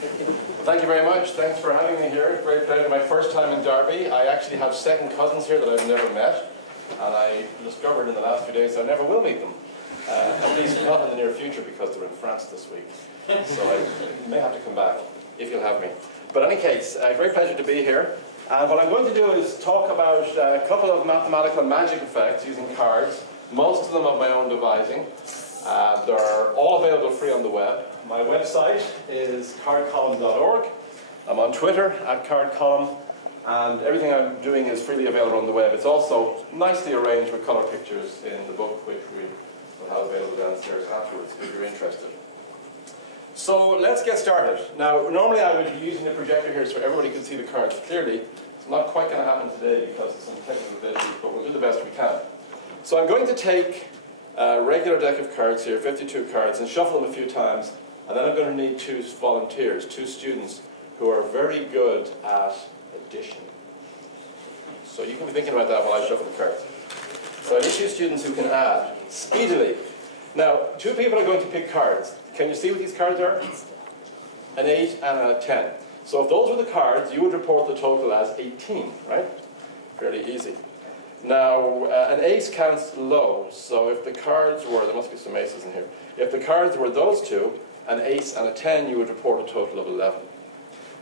Well, thank you very much. Thanks for having me here. Great pleasure. My first time in Derby. I actually have second cousins here that I've never met, and I discovered in the last few days I never will meet them. At least not in the near future, because they're in France this week. So I may have to come back if you'll have me. But in any case, great pleasure to be here. And what I'm going to do is talk about a couple of mathematical magic effects using cards, most of them of my own devising. They're all available free on the web. My website is cardcolm.org. I'm on Twitter @cardcolm, and everything I'm doing is freely available on the web. It's also nicely arranged with colour pictures in the book, which we will have available downstairs afterwards if you're interested. So let's get started. Now, normally I would be using the projector here so everybody can see the cards clearly. It's not quite going to happen today because of some technical issues, but we'll do the best we can. So I'm going to take a regular deck of cards here, 52 cards, and shuffle them a few times, and then I'm going to need two volunteers, two students who are very good at addition. So you can be thinking about that while I shuffle the cards. So I need two students who can add speedily. Now, two people are going to pick cards. Can you see what these cards are? An 8 and a 10. So if those were the cards, you would report the total as 18, right? Fairly easy. Now, an ace counts low, so if the cards were, there must be some aces in here, if the cards were those two, an ace and a 10, you would report a total of 11.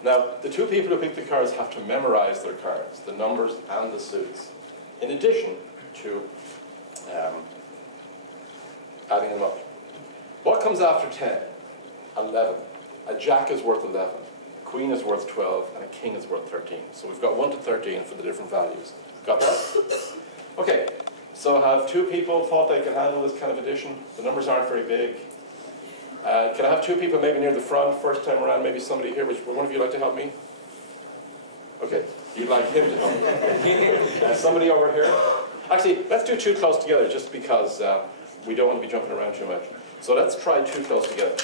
Now, the two people who pick the cards have to memorize their cards, the numbers and the suits, in addition to adding them up. What comes after 10? 11. A jack is worth 11, a queen is worth 12, and a king is worth 13. So we've got 1 to 13 for the different values. Got that? Okay, so have two people thought they can handle this kind of addition? The numbers aren't very big. Can I have two people maybe near the front, first time around, maybe somebody here, which one of you like to help me? Okay, you'd like him to help. Somebody over here? Actually, let's do two close together just because we don't want to be jumping around too much. So let's try two close together.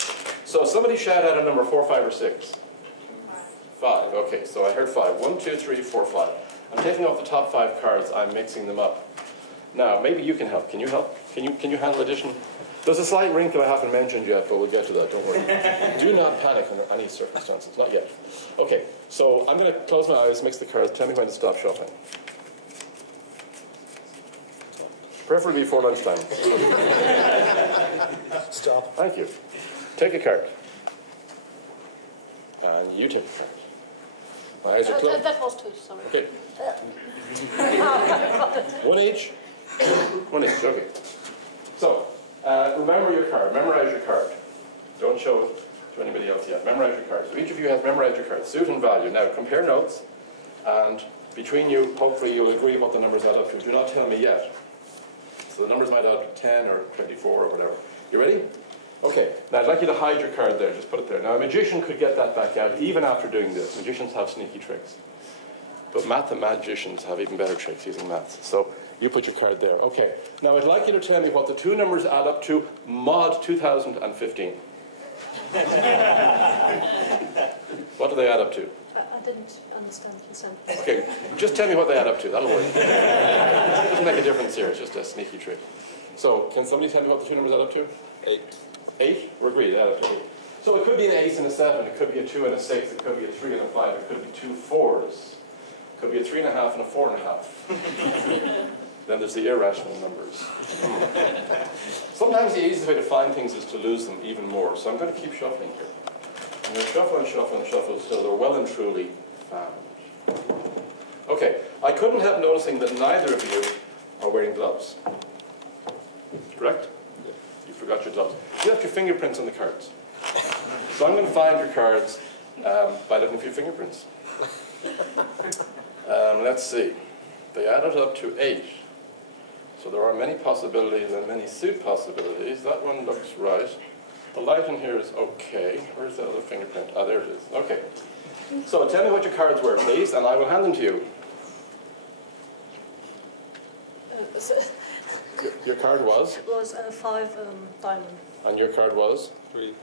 So somebody shout out a number, 4, 5, or 6. 5, okay, so I heard 5. 1, 2, 3, 4, 5. I'm taking off the top 5 cards, I'm mixing them up. Now, maybe you can help. Can you help? Can you handle addition? There's a slight wrinkle I haven't mentioned yet, but we'll get to that, don't worry. Do not panic under any circumstances, not yet. Okay, so I'm going to close my eyes, mix the cards, tell me when to stop shuffling. Preferably before lunchtime. Stop. Thank you. Take a card. And you take a card. My eyes are closed. That was two, sorry. Okay. One each? One each, okay. So, remember your card. Memorize your card. Don't show it to anybody else yet. Memorize your card. So each of you has memorized your card. Suit and value. Now, compare notes. And between you, hopefully you'll agree what the numbers add up to. Do not tell me yet. So the numbers might add up to 10 or 24 or whatever. You ready? Okay, now I'd like you to hide your card there, just put it there. Now a magician could get that back out even after doing this. Magicians have sneaky tricks. But mathemagicians have even better tricks using maths. So you put your card there. Okay, now I'd like you to tell me what the two numbers add up to mod 2015. What do they add up to? I didn't understand the sentence. Okay, just tell me what they add up to, that'll work. It doesn't make a difference here, it's just a sneaky trick. So, can somebody tell me what the two numbers add up to? 8. 8? We're agreed, they add up to 8. So it could be an ace and a 7, it could be a 2 and a 6, it could be a 3 and a 5, it could be 2 4s, it could be a 3.5 and a 4.5. Then there's the irrational numbers. Sometimes the easiest way to find things is to lose them even more, so I'm going to keep shuffling here. I'm going to shuffle and shuffle and shuffle until they're well and truly found. Okay, I couldn't help noticing that neither of you are wearing gloves. Correct? You forgot your gloves. You left your fingerprints on the cards. So I'm going to find your cards by looking for your fingerprints. Let's see. They added up to 8. So there are many possibilities and many suit possibilities. That one looks right. The light in here is okay. Where's that other fingerprint? Ah, there it is. Okay. So tell me what your cards were, please, and I will hand them to you. Your card was? It was 5 diamond. And your card was? 3.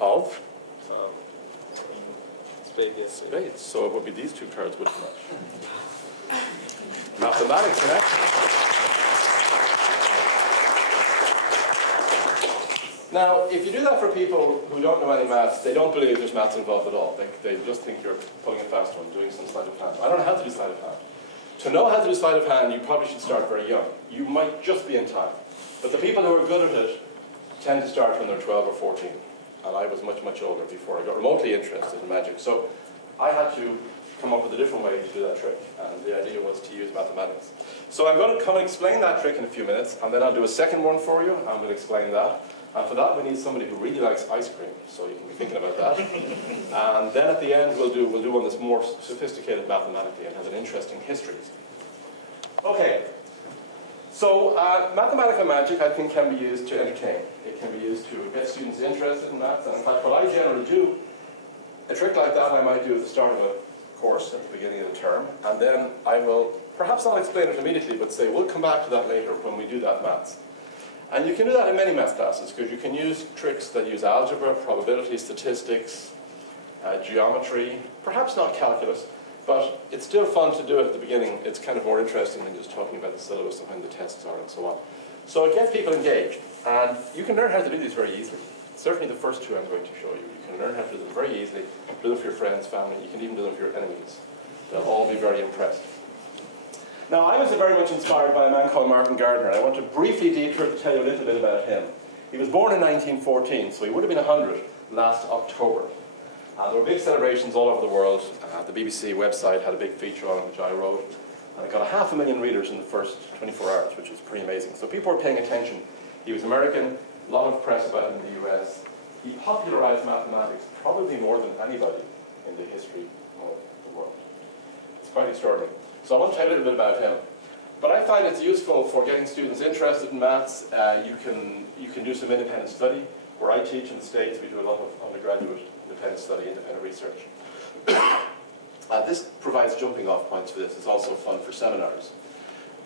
Of? Spade, yes. Spades. So it would be these two cards, wouldn't it? Mathematics, correct? Now, if you do that for people who don't know any maths, they don't believe there's maths involved at all. They just think you're pulling a fast one, doing some sleight of hand. I don't know how to do sleight of hand. To know how to do sleight of hand, you probably should start very young. You might just be in time. But the people who are good at it tend to start when they're 12 or 14. And I was much, much older before I got remotely interested in magic. So I had to come up with a different way to do that trick. And the idea was to use mathematics. So I'm going to come and explain that trick in a few minutes, and then I'll do a second one for you, and we'll explain that. And for that, we need somebody who really likes ice cream, so you can be thinking about that. And then at the end, we'll do one that's more sophisticated mathematically and has an interesting history. Okay. So mathematical magic, I think, can be used to entertain. It can be used to get students interested in maths. And in fact, what I generally do, a trick like that I might do at the start of a course, at the beginning of the term, and then I will, perhaps not explain it immediately, but say, we'll come back to that later when we do that maths. And you can do that in many math classes, because you can use tricks that use algebra, probability, statistics, geometry, perhaps not calculus, but it's still fun to do it at the beginning. It's kind of more interesting than just talking about the syllabus and when the tests are and so on. So it gets people engaged, and you can learn how to do these very easily. Certainly the first two I'm going to show you. You can learn how to do them very easily, do them for your friends, family, you can even do them for your enemies. They'll all be very impressed. Now, I was very much inspired by a man called Martin Gardner. I want to briefly detour to tell you a little bit about him. He was born in 1914, so he would have been 100 last October. There were big celebrations all over the world. The BBC website had a big feature on it, which I wrote. And it got 500,000 readers in the first 24 hours, which is pretty amazing. So people were paying attention. He was American, a lot of press about him in the US. He popularized mathematics probably more than anybody in the history of the world. It's quite extraordinary. So I want to tell you a little bit about him. But I find it's useful for getting students interested in maths. You can do some independent study. Where I teach in the States, we do a lot of undergraduate independent study, independent research. This provides jumping off points for this. It's also fun for seminars.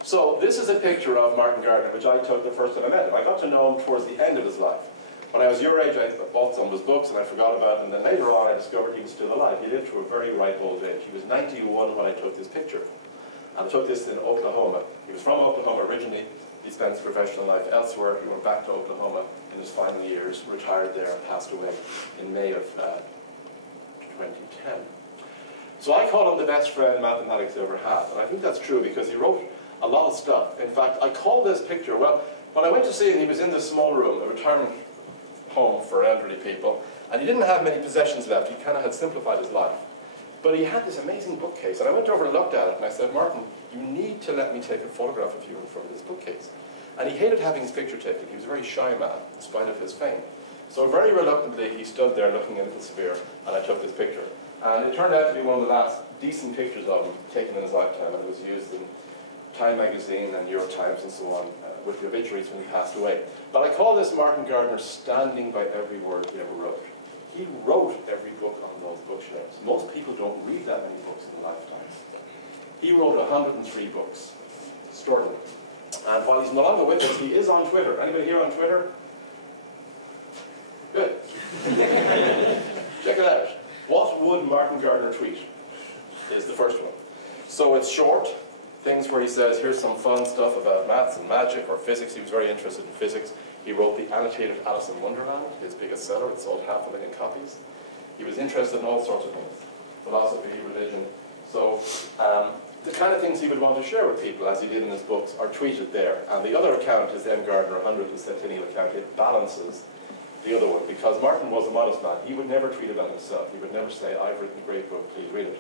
So this is a picture of Martin Gardner, which I took the first time I met him. I got to know him towards the end of his life. When I was your age, I bought some of his books and I forgot about him. And then later on, I discovered he was still alive. He lived to a very ripe old age. He was 91 when I took this picture. And I took this in Oklahoma. He was from Oklahoma originally. He spent his professional life elsewhere. He went back to Oklahoma in his final years, retired there, and passed away in May of 2010. So I call him the best friend mathematics ever had. And I think that's true because he wrote a lot of stuff. In fact, I call this picture, well, when I went to see him, he was in this small room, a retirement home for elderly people, and he didn't have many possessions left. He kind of had simplified his life. But he had this amazing bookcase, and I went over and looked at it, and I said, Martin, you need to let me take a photograph of you in front of this bookcase. And he hated having his picture taken. He was a very shy man, in spite of his fame. So very reluctantly, he stood there looking a little severe, and I took this picture. And it turned out to be one of the last decent pictures of him taken in his lifetime, and it was used in Time magazine and New York Times and so on, with the obituaries when he passed away. But I call this Martin Gardner standing by every word he ever wrote. He wrote every book on those bookshelves. Most people don't read that many books in a lifetime. He wrote 103 books. Extraordinary. And while he's no longer with us, he is on Twitter. Anybody here on Twitter? Good. Check it out. What would Martin Gardner tweet? Is the first one. So it's short. Things where he says, here's some fun stuff about maths and magic or physics. He was very interested in physics. He wrote the annotated Alice in Wonderland, his biggest seller. It sold 500,000 copies. He was interested in all sorts of things. Philosophy, religion. So the kind of things he would want to share with people, as he did in his books, are tweeted there. And the other account is M. Gardner 100, the centennial account. It balances the other one, because Martin was a modest man. He would never tweet about himself. He would never say, I've written a great book, please read it.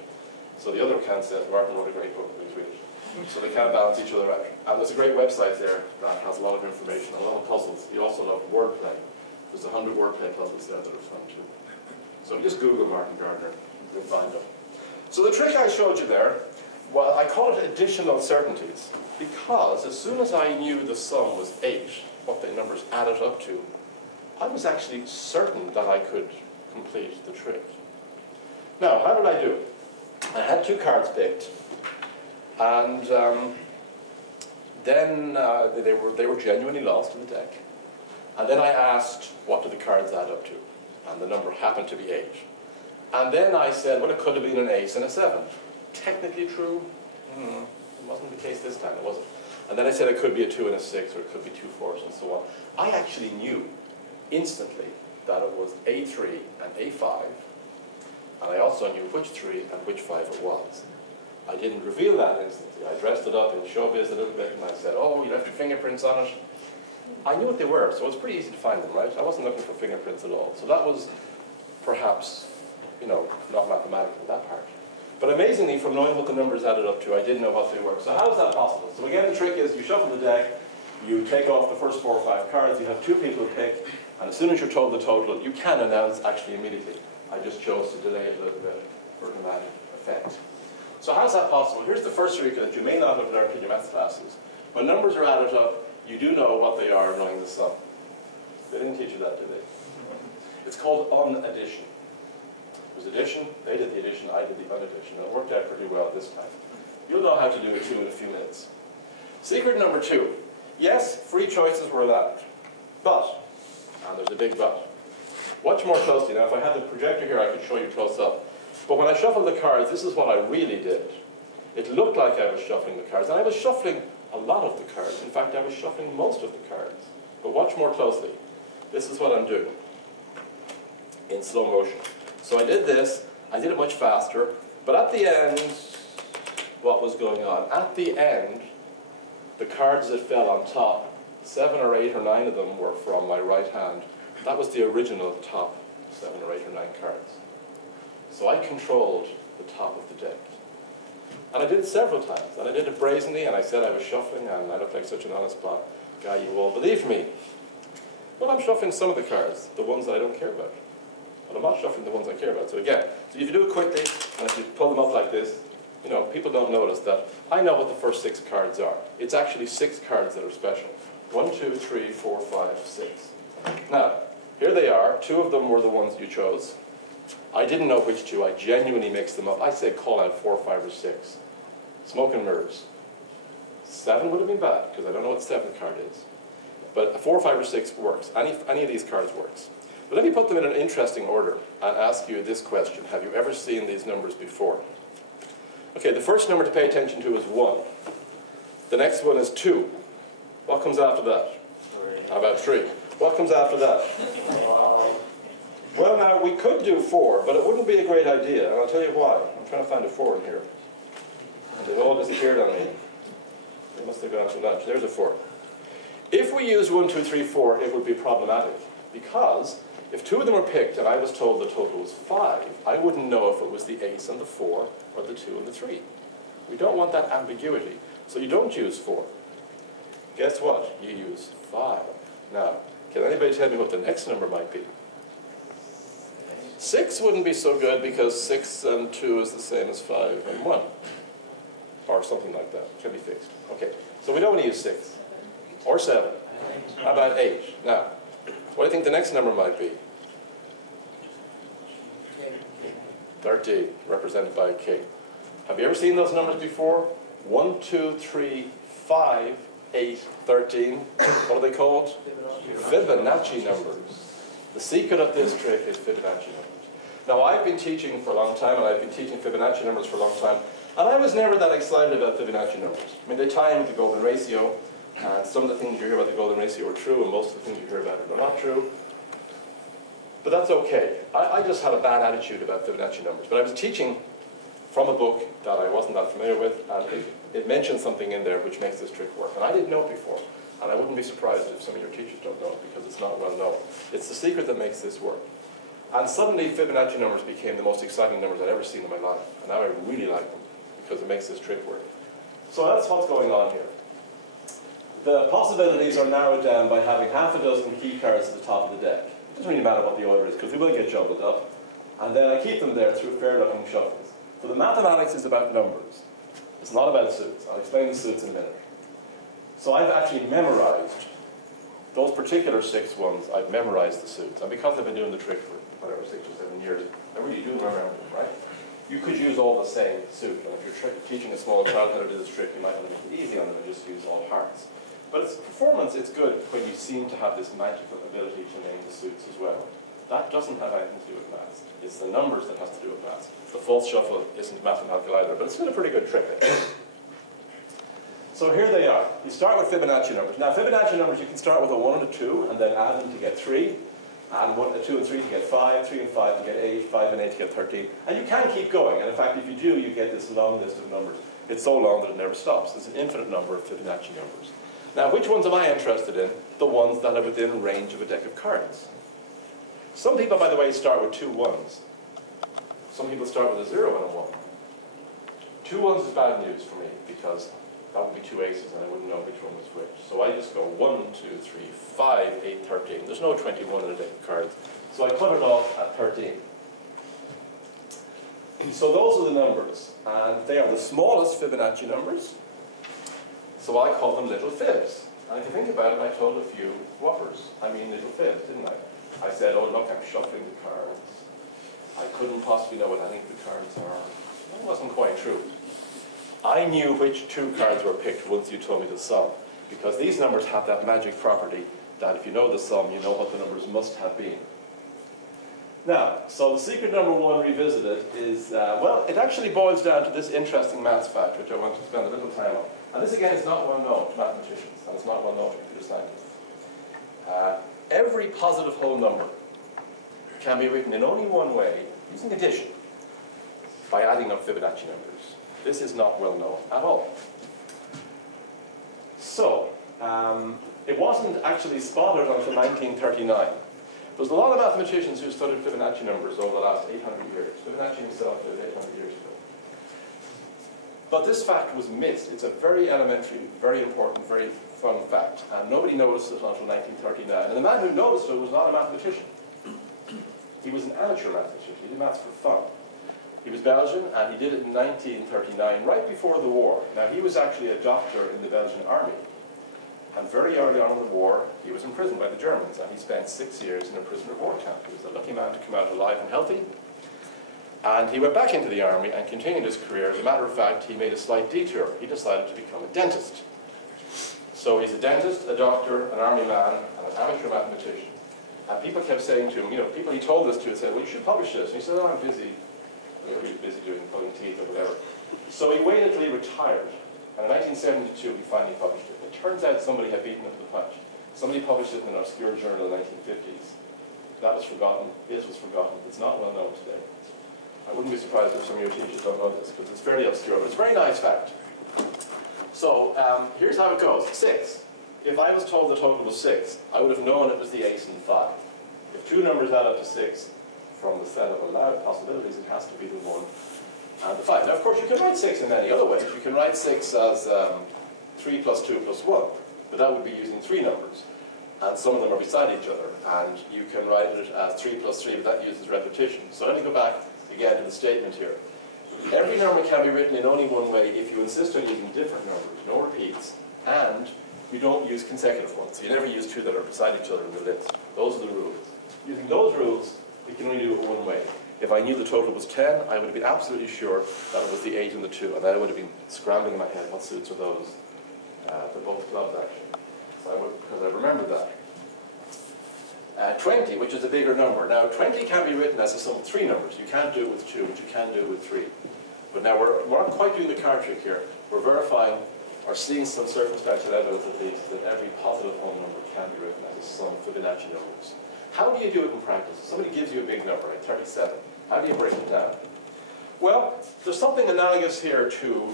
So the other account says, Martin wrote a great book, please read it. So they kind of balance each other out. And there's a great website there that has a lot of information, a lot of puzzles. He also loved wordplay. There's 100 wordplay puzzles there that are fun too. So if you just Google Martin Gardner, you'll find them. So the trick I showed you there, well, I call it additional certainties, because as soon as I knew the sum was 8, what the numbers added up to, I was actually certain that I could complete the trick. Now, how did I do it? I had 2 cards picked. And then they were genuinely lost in the deck. And then I asked, what do the cards add up to? And the number happened to be 8. And then I said, well, it could have been an ace and a 7. Technically true? It wasn't the case this time, was it? And then I said it could be a 2 and a 6, or it could be 2 4s and so on. I actually knew instantly that it was A3 and A5, and I also knew which 3 and which 5 it was. I didn't reveal that instantly. I dressed it up in showbiz a little bit, and I said, oh, you left your fingerprints on it. I knew what they were, so it was pretty easy to find them, right? I wasn't looking for fingerprints at all. So that was perhaps, you know, not mathematical, that part. But amazingly, from knowing what the numbers added up to, I did know what they were. So how is that possible? So again, the trick is you shuffle the deck, you take off the first 4 or 5 cards, you have 2 people pick, and as soon as you're told the total, you can announce actually immediately. I just chose to delay it a little bit for dramatic effect. So how's that possible? Here's the first trick that you may not have learned in your maths classes. When numbers are added up, you do know what they are knowing the sum. They didn't teach you that, did they? It's called unaddition. There's addition, they did the addition, I did the unaddition. And it worked out pretty well this time. You'll know how to do it too in a few minutes. Secret number 2. Yes, free choices were allowed. But, and there's a big but. Watch more closely. Now, if I had the projector here, I could show you close up. But when I shuffled the cards, this is what I really did. It looked like I was shuffling the cards, and I was shuffling a lot of the cards. In fact, I was shuffling most of the cards. But watch more closely. This is what I'm doing in slow motion. So I did this, I did it much faster, but at the end, what was going on? At the end, the cards that fell on top, 7 or 8 or 9 of them were from my right hand. That was the original top 7 or 8 or 9 cards. So I controlled the top of the deck. And I did it several times, and I did it brazenly, and I said I was shuffling, and I looked like such an honest guy, you all believed me. Well, I'm shuffling some of the cards, the ones that I don't care about. But I'm not shuffling the ones I care about. So again, so if you do it quickly, and if you pull them up like this, you know, people don't notice that I know what the first 6 cards are. It's actually 6 cards that are special. 1, 2, 3, 4, 5, 6. Now, here they are. 2 of them were the ones you chose. I didn't know which 2. I genuinely mixed them up. I said call out 4, 5, or 6. Smoke and mirrors. 7 would have been bad, because I don't know what the 7th card is. But 4, 5, or 6 works. Any of these cards works. But let me put them in an interesting order and ask you this question. Have you ever seen these numbers before? Okay, the first number to pay attention to is 1. The next one is 2. What comes after that? 3. How about 3? What comes after that? Well, now, we could do 4, but it wouldn't be a great idea, and I'll tell you why. I'm trying to find a 4 in here. And it all disappeared on me. They must have gone to lunch. There's a 4. If we use 1, 2, 3, 4, it would be problematic, because if 2 of them were picked and I was told the total was 5, I wouldn't know if it was the ace and the 4 or the 2 and the 3. We don't want that ambiguity, so you don't use 4. Guess what? You use 5. Now, can anybody tell me what the next number might be? 6 wouldn't be so good because 6 and 2 is the same as 5 and 1. Or something like that. It can be fixed. Okay, so we don't want to use 6. Or 7. How about 8? Now, what do you think the next number might be? 13, represented by a king. Have you ever seen those numbers before? 1, 2, 3, 5, 8, 13. What are they called? Fibonacci numbers. The secret of this trick is Fibonacci numbers. Now, I've been teaching for a long time, and I've been teaching Fibonacci numbers for a long time, and I was never that excited about Fibonacci numbers. I mean, they tie in with the golden ratio, and some of the things you hear about the golden ratio are true, and most of the things you hear about it are not true. But that's okay. I just had a bad attitude about Fibonacci numbers. But I was teaching from a book that I wasn't that familiar with, and it mentioned something in there which makes this trick work. And I didn't know it before. And I wouldn't be surprised if some of your teachers don't know it, because it's not well known. It's the secret that makes this work. And suddenly Fibonacci numbers became the most exciting numbers I'd ever seen in my life. And now I really like them, because it makes this trick work. So that's what's going on here. The possibilities are narrowed down by having half a dozen key cards at the top of the deck. It doesn't really matter what the order is, because they will get jumbled up. And then I keep them there through fair-looking shuffles. So the mathematics is about numbers. It's not about suits. I'll explain the suits in a minute. So I've actually memorized those particular 6 ones. I've memorized the suits. And because I've been doing the trick for, whatever, 6 or 7 years, I really do remember them, right? You could use all the same suit. And if you're teaching a small child how to do this trick, you might want to make it easy on them and just use all hearts. But its performance, it's good when you seem to have this magical ability to name the suits as well. That doesn't have anything to do with maths. It's the numbers that has to do with maths. The false shuffle isn't mathematical either, but it's still a pretty good trick, I think. So here they are. You start with Fibonacci numbers. Now, Fibonacci numbers, you can start with a 1 and a 2, and then add them to get 3. and 1 and 2 and 3 to get 5, 3 and 5 to get 8, 5 and 8 to get 13. And you can keep going, and in fact if you do, you get this long list of numbers. It's so long that it never stops. There's an infinite number of Fibonacci numbers. Now which ones am I interested in? The ones that are within range of a deck of cards. Some people, by the way, start with 2 1s. Some people start with a 0 and a 1. 2 1s is bad news for me, because that would be 2 aces and I wouldn't know which one was which. So I just go 1, 2, 3, 5, 8, 13. There's no 21 in a deck of cards. So I cut it off at 13. So those are the numbers, and they are the smallest Fibonacci numbers. So I call them little fibs. And if you think about it, I told a few whoppers. I mean little fibs, didn't I? I said, oh look, I'm shuffling the cards. I couldn't possibly know what any of the cards are. That wasn't quite true. I knew which 2 cards were picked once you told me the sum, because these numbers have that magic property that if you know the sum, you know what the numbers must have been. Now, so the secret number 1 revisited is, well, it actually boils down to this interesting maths fact, which I want to spend a little time on. And this, again, is not well known to mathematicians, and it's not well known to computer scientists. Every positive whole number can be written in only one way, using addition, by adding up Fibonacci numbers. This is not well known at all. So, it wasn't actually spotted until 1939. There was a lot of mathematicians who studied Fibonacci numbers over the last 800 years. Fibonacci himself did 800 years ago. But this fact was missed. It's a very elementary, very important, very fun fact. And nobody noticed it until 1939. And the man who noticed it was not a mathematician. He was an amateur mathematician. He did maths for fun. He was Belgian, and he did it in 1939, right before the war. Now, he was actually a doctor in the Belgian army. And very early on in the war, he was imprisoned by the Germans, and he spent 6 years in a prisoner of war camp. He was a lucky man to come out alive and healthy. And he went back into the army and continued his career. As a matter of fact, he made a slight detour. He decided to become a dentist. So he's a dentist, a doctor, an army man, and an amateur mathematician. And people kept saying to him, you know, people he told this to said, well, you should publish this. And he said, oh, I'm busy. He was busy pulling teeth or whatever. So he waited till he retired. And in 1972, he finally published it. It turns out somebody had beaten him to the punch. Somebody published it in an obscure journal in the 1950s. That was forgotten. His was forgotten. It's not well known today. I wouldn't be surprised if some of your teachers don't know this, because it's very obscure, but it's a very nice fact. So, here's how it goes. 6. If I was told the total was 6, I would have known it was the ace and 5. If 2 numbers add up to 6, from the set of allowed possibilities, it has to be the 1 and the 5. Now, of course, you can write 6 in many other ways. You can write 6 as 3 plus 2 plus 1, but that would be using 3 numbers. And some of them are beside each other. And you can write it as 3 plus 3, but that uses repetition. So let me go back again to the statement here. Every number can be written in only one way if you insist on using different numbers, no repeats, and you don't use consecutive ones. So you never use 2 that are beside each other in the list. Those are the rules. Using those rules, you can only do it one way. If I knew the total was 10, I would have been absolutely sure that it was the 8 and the 2, and then I would have been scrambling in my head, what suits are those? They're both clubs, actually. So because I remembered that. 20, which is a bigger number. Now, 20 can be written as a sum of 3 numbers. You can't do it with 2, but you can do it with 3. But now, we're not quite doing the card trick here. We're verifying, or seeing some circumstantial evidence at least, that every positive whole number can be written as a sum of Fibonacci numbers. How do you do it in practice? Somebody gives you a big number, like 37. How do you break it down? Well, there's something analogous here to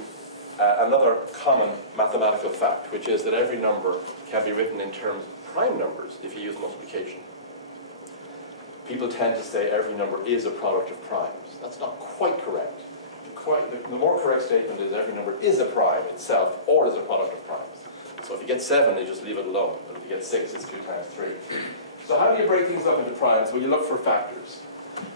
another common mathematical fact, which is that every number can be written in terms of prime numbers if you use multiplication. People tend to say every number is a product of primes. That's not quite correct. The more correct statement is every number is a prime itself or is a product of primes. So if you get 7, you just leave it alone. But if you get 6, it's 2 times 3. So how do you break things up into primes? Well, you look for factors.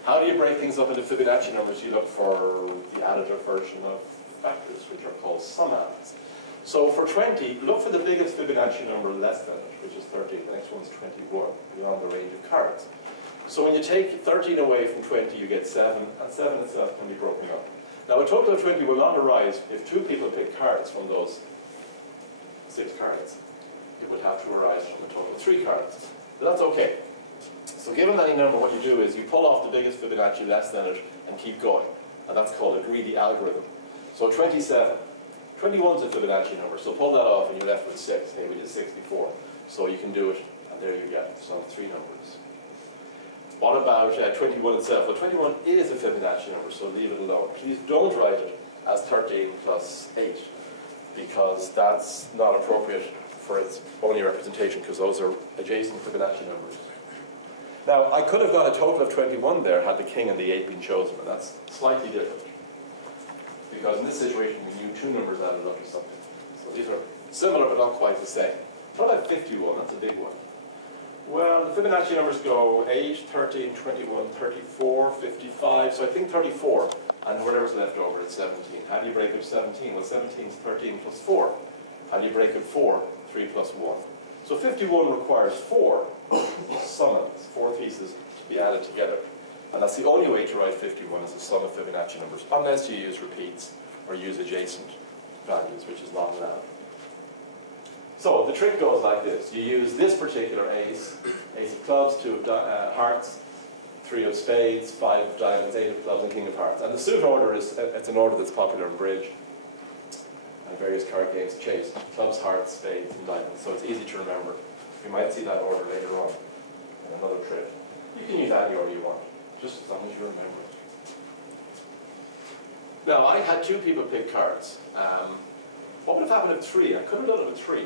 How do you break things up into Fibonacci numbers? You look for the additive version of factors, which are called summands. So for 20, look for the biggest Fibonacci number less than it, which is 13. The next one's 21, beyond the range of cards. So when you take 13 away from 20, you get 7, and 7 itself can be broken up. Now a total of 20 will not arise if 2 people pick cards from those 6 cards. It would have to arise from a total of 3 cards. But that's okay. So given any number, what you do is you pull off the biggest Fibonacci less than it and keep going. And that's called a greedy algorithm. So 27. 21 is a Fibonacci number, so pull that off and you're left with 6. Hey, we did 64. So you can do it, and there you get some 3 numbers. What about 21 itself? Well, 21 is a Fibonacci number, so leave it alone. Please don't write it as 13 plus 8, because that's not appropriate for its only representation, because those are adjacent Fibonacci numbers. Now, I could have got a total of 21 there had the king and the 8 been chosen, but that's slightly different, because in this situation we knew two numbers added up to something. So these are similar but not quite the same. What about 51? That's a big one. Well, the Fibonacci numbers go 8, 13, 21, 34, 55, so I think 34, and whatever's left over is 17. How do you break up 17? Well, 17 is 13 plus 4. How do you break up 4? 3 plus 1. So 51 requires 4 summons, 4 pieces to be added together. And that's the only way to write 51 as a sum of Fibonacci numbers, unless you use repeats or use adjacent values, which is not allowed. So the trick goes like this. You use this particular ace, ace of clubs, 2 of hearts, 3 of spades, 5 of diamonds, 8 of clubs, and king of hearts. And the suit order is, it's an order that's popular in bridge and various card games, chase, clubs, hearts, spades, and diamonds. So it's easy to remember. You might see that order later on in another trick. You can use any order you want, just as long as you remember it. Now, I had 2 people pick cards. What would have happened if 3? I could have done it with 3.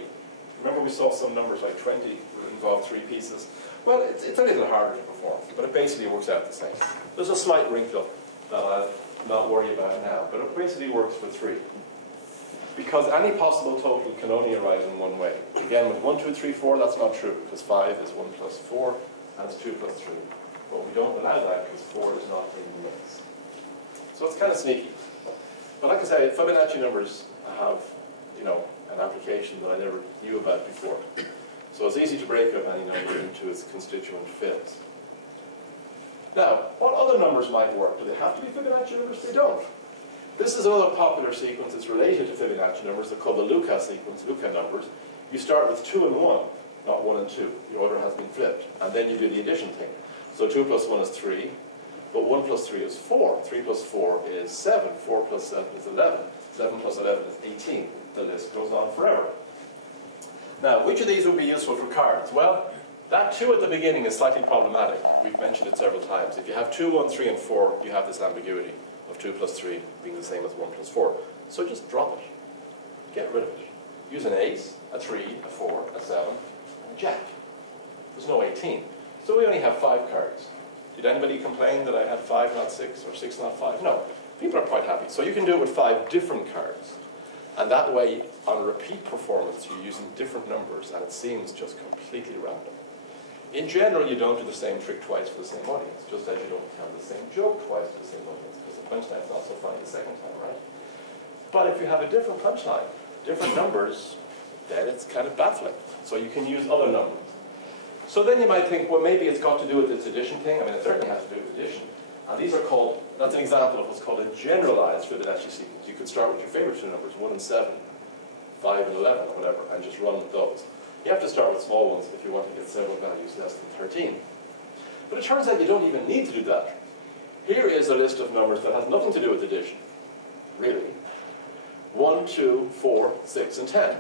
Remember we saw some numbers like 20 would involve 3 pieces? Well, it's a little harder to perform, but it basically works out the same. There's a slight wrinkle that I'll not worry about now, but it basically works for 3. Because any possible total can only arise in one way. Again, with 1, 2, 3, 4, that's not true, because 5 is 1 plus 4, and it's 2 plus 3. But we don't allow that because 4 is not in the mix. So it's kind of sneaky. But like I say, Fibonacci numbers have, an application that I never knew about before. So it's easy to break up any number into its constituent fibs. Now, what other numbers might work? Do they have to be Fibonacci numbers? They don't. This is another popular sequence that's related to Fibonacci numbers. They're called the Lucas sequence, Lucas numbers. You start with 2 and 1, not 1 and 2. The order has been flipped. And then you do the addition thing. So 2 plus 1 is 3, but 1 plus 3 is 4. 3 plus 4 is 7. 4 plus 7 is 11. 7 plus 11 is 18. The list goes on forever. Now, which of these would be useful for cards? Well, that 2 at the beginning is slightly problematic. We've mentioned it several times. If you have 2, 1, 3, and 4, you have this ambiguity of 2 plus 3 being the same as 1 plus 4. So just drop it. Get rid of it. Use an ace, a 3, a 4, a 7, and a jack. There's no 18. So we only have 5 cards. Did anybody complain that I had 5, not 6, or 6, not 5? No. People are quite happy. So you can do it with 5 different cards. And that way, on a repeat performance, you're using different numbers, and it seems just completely random. In general, you don't do the same trick twice for the same audience, just as you don't have the same joke twice for the same audience, because the punchline's not so funny the second time, right? But if you have a different punchline, different numbers, then it's kind of baffling. So you can use other numbers. So then you might think, well, maybe it's got to do with this addition thing. I mean, it certainly has to do with addition. And these are called, that's an example of what's called a generalized Fibonacci sequence. You could start with your favorite 2 numbers, 1 and 7, 5 and 11, or whatever, and just run with those. You have to start with small ones if you want to get several values less than 13. But it turns out you don't even need to do that. Here is a list of numbers that has nothing to do with addition, really. 1, 2, 4, 6, and 10.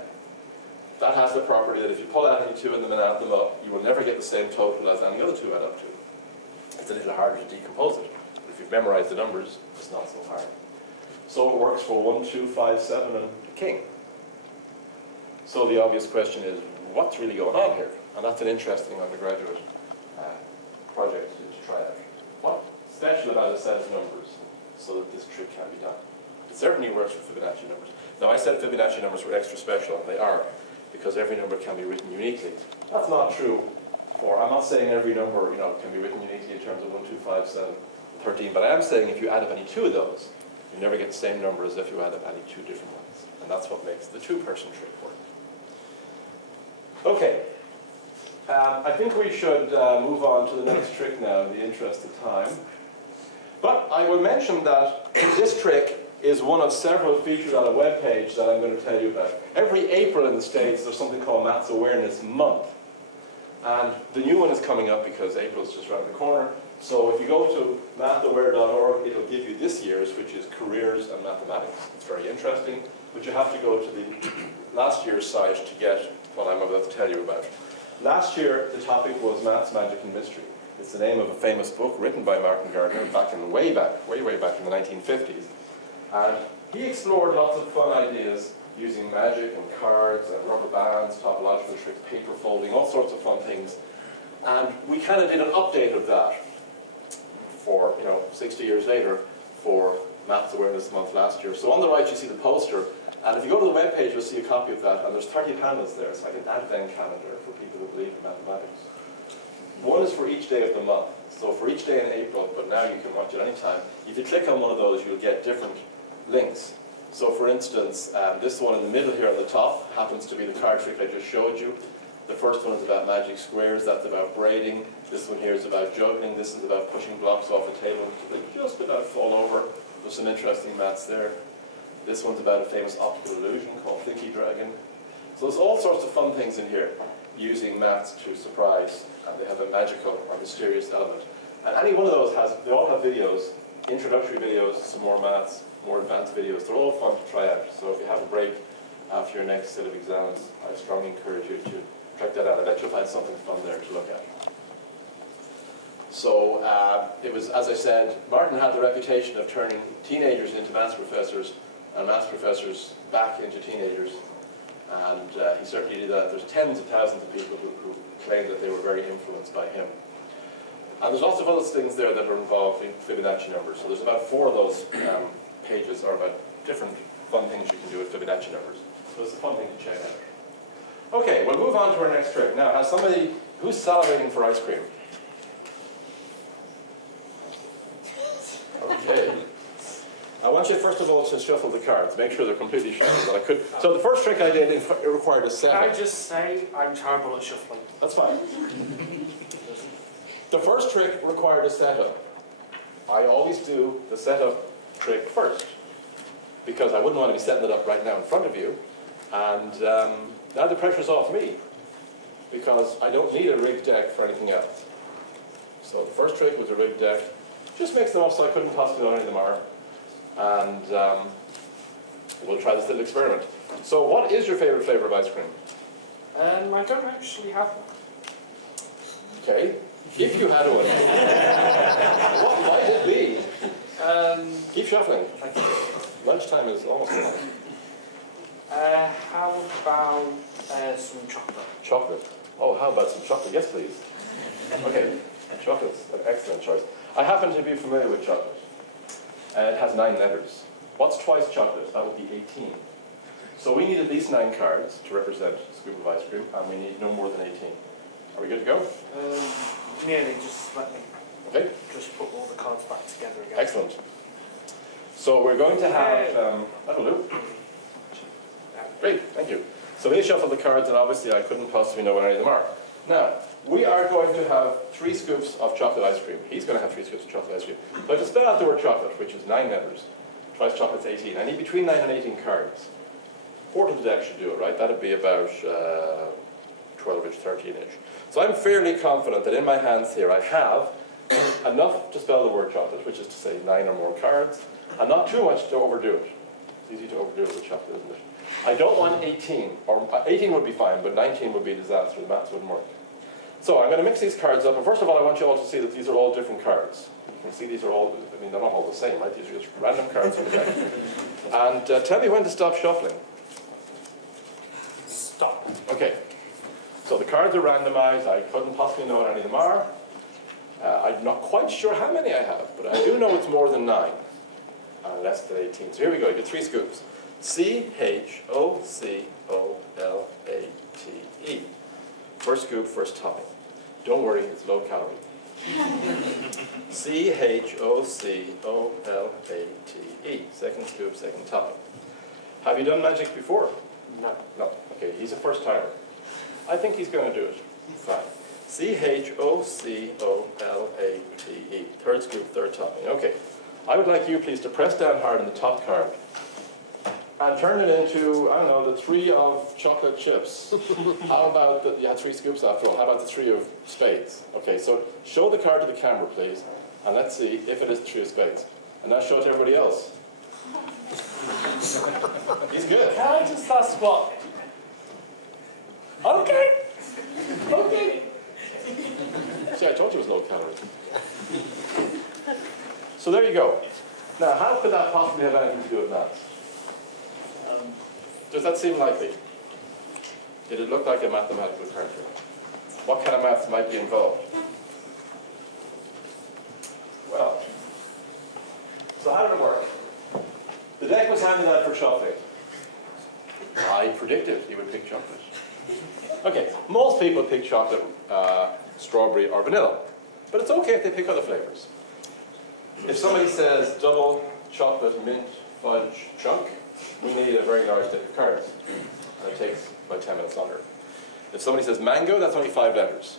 That has the property that if you pull out any 2 of them and add them up, you will never get the same total as any other 2 add up to. It's a little harder to decompose it. But if you've memorized the numbers, it's not so hard. So it works for 1, 2, 5, 7, and the king. So the obvious question is, what's really going on here? And that's an interesting undergraduate project to try out. What's special about a set of numbers so that this trick can be done? It certainly works for Fibonacci numbers. Now, I said Fibonacci numbers were extra special, and they are, because every number can be written uniquely. That's not true for, I'm not saying every number can be written uniquely in terms of 1, 2, 5, 7, 13, but I am saying if you add up any 2 of those, you never get the same number as if you add up any 2 different ones. And that's what makes the 2-person trick work. Okay, I think we should move on to the next trick now in the interest of time. But I will mention that this trick is one of several featured on a web page that I'm going to tell you about. Every April in the States, there's something called Maths Awareness Month. And the new one is coming up because April is just around the corner. So if you go to mathaware.org, it'll give you this year's, which is Careers and Mathematics. It's very interesting. But you have to go to the last year's site to get what I'm about to tell you about. Last year, the topic was Maths, Magic and Mystery. It's the name of a famous book written by Martin Gardner way back in the 1950s. And he explored lots of fun ideas using magic and cards and rubber bands, topological tricks, paper folding, all sorts of fun things. And we kind of did an update of that for, 60 years later for Maths Awareness Month last year. So on the right you see the poster, and if you go to the web page you'll see a copy of that, and there's 30 panels there. It's like an advent calendar for people who believe in mathematics. One is for each day of the month. So for each day in April, but now you can watch it anytime. If you click on one of those, you'll get different links. So for instance, this one in the middle here on the top happens to be the card trick I just showed you. The first one is about magic squares, that's about braiding. This one here is about juggling. This is about pushing blocks off a table until they just about fall over. There's some interesting maths there. This one's about a famous optical illusion called Thinky Dragon. So there's all sorts of fun things in here using maths to surprise, and they have a magical or mysterious element. And any one of those they all have videos, introductory videos, some more maths, more advanced videos. They're all fun to try out. So if you have a break after your next set of exams, I strongly encourage you to check that out. I bet you'll find something fun there to look at. So it was, as I said, Martin had the reputation of turning teenagers into maths professors and maths professors back into teenagers. And he certainly did that. There's tens of thousands of people who claim that they were very influenced by him. And there's lots of other things there that are involved in Fibonacci numbers. So there's about 4 of those pages are about different fun things you can do with Fibonacci numbers. So it's a fun thing to check out. Okay, we'll move on to our next trick. Now, has somebody, who's salivating for ice cream? Okay. I want you first of all to shuffle the cards, make sure they're completely shuffled. So the first trick I did, it required a setup. Can I just say, I'm terrible at shuffling. That's fine. The first trick required a setup. I always do the setup trick first, because I wouldn't want to be setting it up right now in front of you. And now the pressure's off me, because I don't need a rigged deck for anything else. So the first trick was a rigged deck. Just mix them up so I couldn't possibly know any of them are. And we'll try this little experiment. So what is your favorite flavor of ice cream? I don't actually have one. Okay. If you had one, what might it be? Keep shuffling. Lunchtime is almost gone. How about some chocolate? Chocolate. Oh, how about some chocolate? Yes, please. Okay. Chocolate's an excellent choice. I happen to be familiar with chocolate. It has 9 letters. What's twice chocolate? That would be 18. So we need at least 9 cards to represent a scoop of ice cream, and we need no more than 18. Are we good to go? Nearly, just let me just put all the cards back together again. Excellent. So we're going to have, that'll do. Great, thank you. So we shuffle the cards, and obviously I couldn't possibly know what any of them are. Now, we are going to have 3 scoops of chocolate ice cream. He's going to have 3 scoops of chocolate ice cream. So I just spell out the word chocolate, which is 9 letters. Twice chocolate's 18. I need between 9 and 18 cards. Quarter of the deck should do it, right? That'd be about 12-inch, 13-inch. So I'm fairly confident that in my hands here I have enough to spell the word chocolate, which is to say 9 or more cards, and not too much to overdo it. It's easy to overdo it with chocolate, isn't it? I don't want 18, or 18 would be fine, but 19 would be a disaster. The maths wouldn't work. So I'm going to mix these cards up, and first of all I want you all to see that these are all different cards. You can see these are all, I mean they're not all the same, right? These are just random cards on the deck. And tell me when to stop shuffling. Stop. Okay. So the cards are randomized. I couldn't possibly know what any of them are. I'm not quite sure how many I have, but I do know it's more than 9. And less than 18. So here we go. You get 3 scoops. C-H-O-C-O-L-A-T-E. First scoop, first topping. Don't worry, it's low calorie. C-H-O-C-O-L-A-T-E. Second scoop, second topping. Have you done magic before? No. No. Okay, he's a first timer. I think he's going to do it. Fine. C-H-O-C-O-L-A-T-E. Third scoop, third topping. Okay. I would like you, please, to press down hard on the top card and turn it into, I don't know, the 3 of chocolate chips. How about you had 3 scoops after all. How about the 3 of spades? Okay, so show the card to the camera, please, and let's see if it is the 3 of spades. And now show it to everybody else. He's good. Can I just ask what? Okay. Okay. See, I told you it was low calorie. So there you go. Now, how could that possibly have anything to do with maths? Does that seem likely? Did it look like a mathematical character? What kind of maths might be involved? Well, so how did it work? The deck was handed out for shuffling. I predicted he would pick chocolate. Okay, most people pick chocolate, strawberry or vanilla. But it's okay if they pick other flavors. If somebody says double chocolate mint fudge chunk, we need a very large deck of cards. And it takes about 10 minutes longer. If somebody says mango, that's only 5 letters.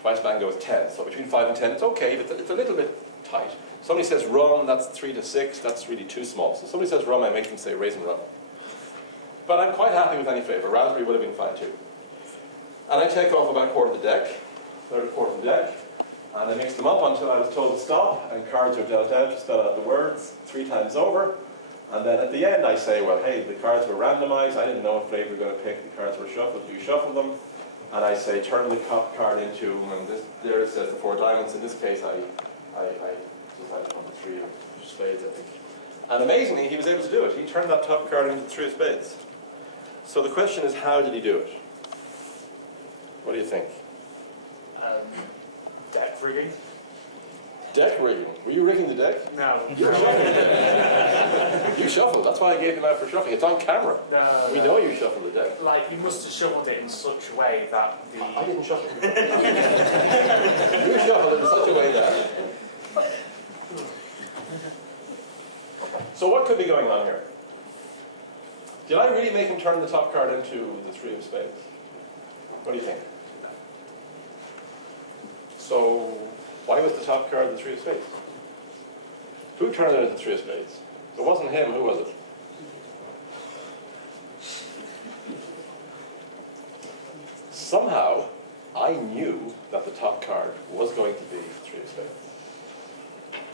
Twice mango is 10. So between 5 and 10, it's okay, but it's a little bit tight. Somebody says rum, that's 3 to 6, that's really too small. So somebody says rum, I make them say raisin rum. But I'm quite happy with any flavor. Raspberry would have been fine too. And I take off about a quarter of the deck, third of a quarter of the deck, and I mix them up until I was told to stop, and cards are dealt out to spell out the words 3 times over. And then at the end I say, well, hey, the cards were randomized, I didn't know what flavor you were going to pick, the cards were shuffled, you shuffle them, and I say, turn the card into, and there it says the 4 diamonds. In this case, I decided on the 3 of spades, I think. And amazingly, he was able to do it. He turned that top card into the 3 of spades. So the question is, how did he do it? What do you think? Deck rigging? Deck rigging. Were you rigging the deck? No. You were shuffling the deck. You shuffled. That's why I gave him out for shuffling. It's on camera. No, we know you shuffled the deck. Like, you must have shuffled it in such a way that the... I didn't shuffle it. You shuffled it in such a way that... So what could be going on here? Did I really make him turn the top card into the 3 of spades? What do you think? So, why was the top card the 3 of spades? Who turned it into the 3 of spades? If it wasn't him, who was it? Somehow, I knew that the top card was going to be the 3 of spades.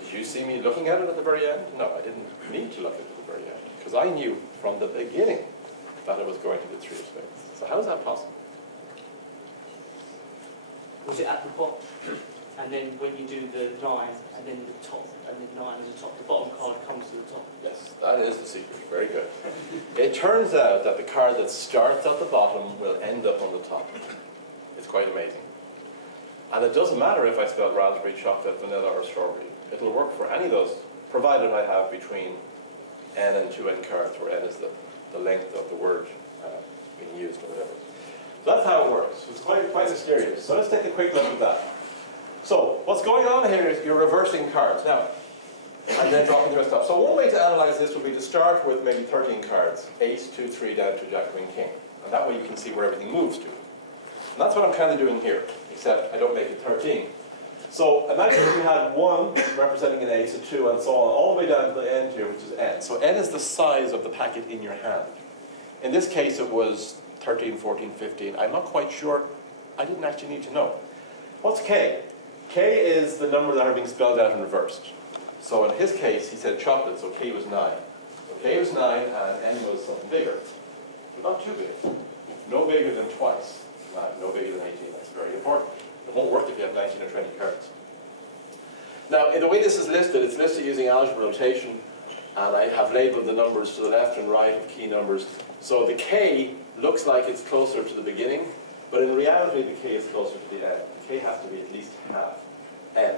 Did you see me looking at it at the very end? No, I didn't need to look at it at the very end, because I knew from the beginning that it was going to be the 3 of spades. So how is that possible? Was it at the bottom? And then when you do the 9, and then the top, and then 9 at the top, the bottom card comes to the top? Yes, that is the secret. Very good. It turns out that the card that starts at the bottom will end up on the top. It's quite amazing. And it doesn't matter if I spell raspberry, chocolate, vanilla, or strawberry. It'll work for any of those, provided I have between n and 2 n cards, where n is the length of the word being used or whatever. So that's how it works. It's quite mysterious. So let's take a quick look at that. So what's going on here is you're reversing cards. Now, and then dropping the rest up. So one way to analyze this would be to start with maybe 13 cards. Ace, 2, 3, down to Jack, Queen, King. And that way you can see where everything moves to. And that's what I'm kind of doing here, except I don't make it 13. So imagine if you had 1 representing an ace, a 2, and so on, all the way down to the end here, which is n. So n is the size of the packet in your hand. In this case, it was 13, 14, 15. I'm not quite sure. I didn't actually need to know. What's k? K is the number that are being spelled out and reversed. So in his case, he said chocolate, so k was 9. So k was 9, and n was something bigger. But not too big. No bigger than twice. No bigger than 18. That's very important. It won't work if you have 19 or 20 cards. Now, in the way this is listed, it's listed using algebra notation, and I have labeled the numbers to the left and right of key numbers. So the k looks like it's closer to the beginning, but in reality the k is closer to the end. The k has to be at least half n.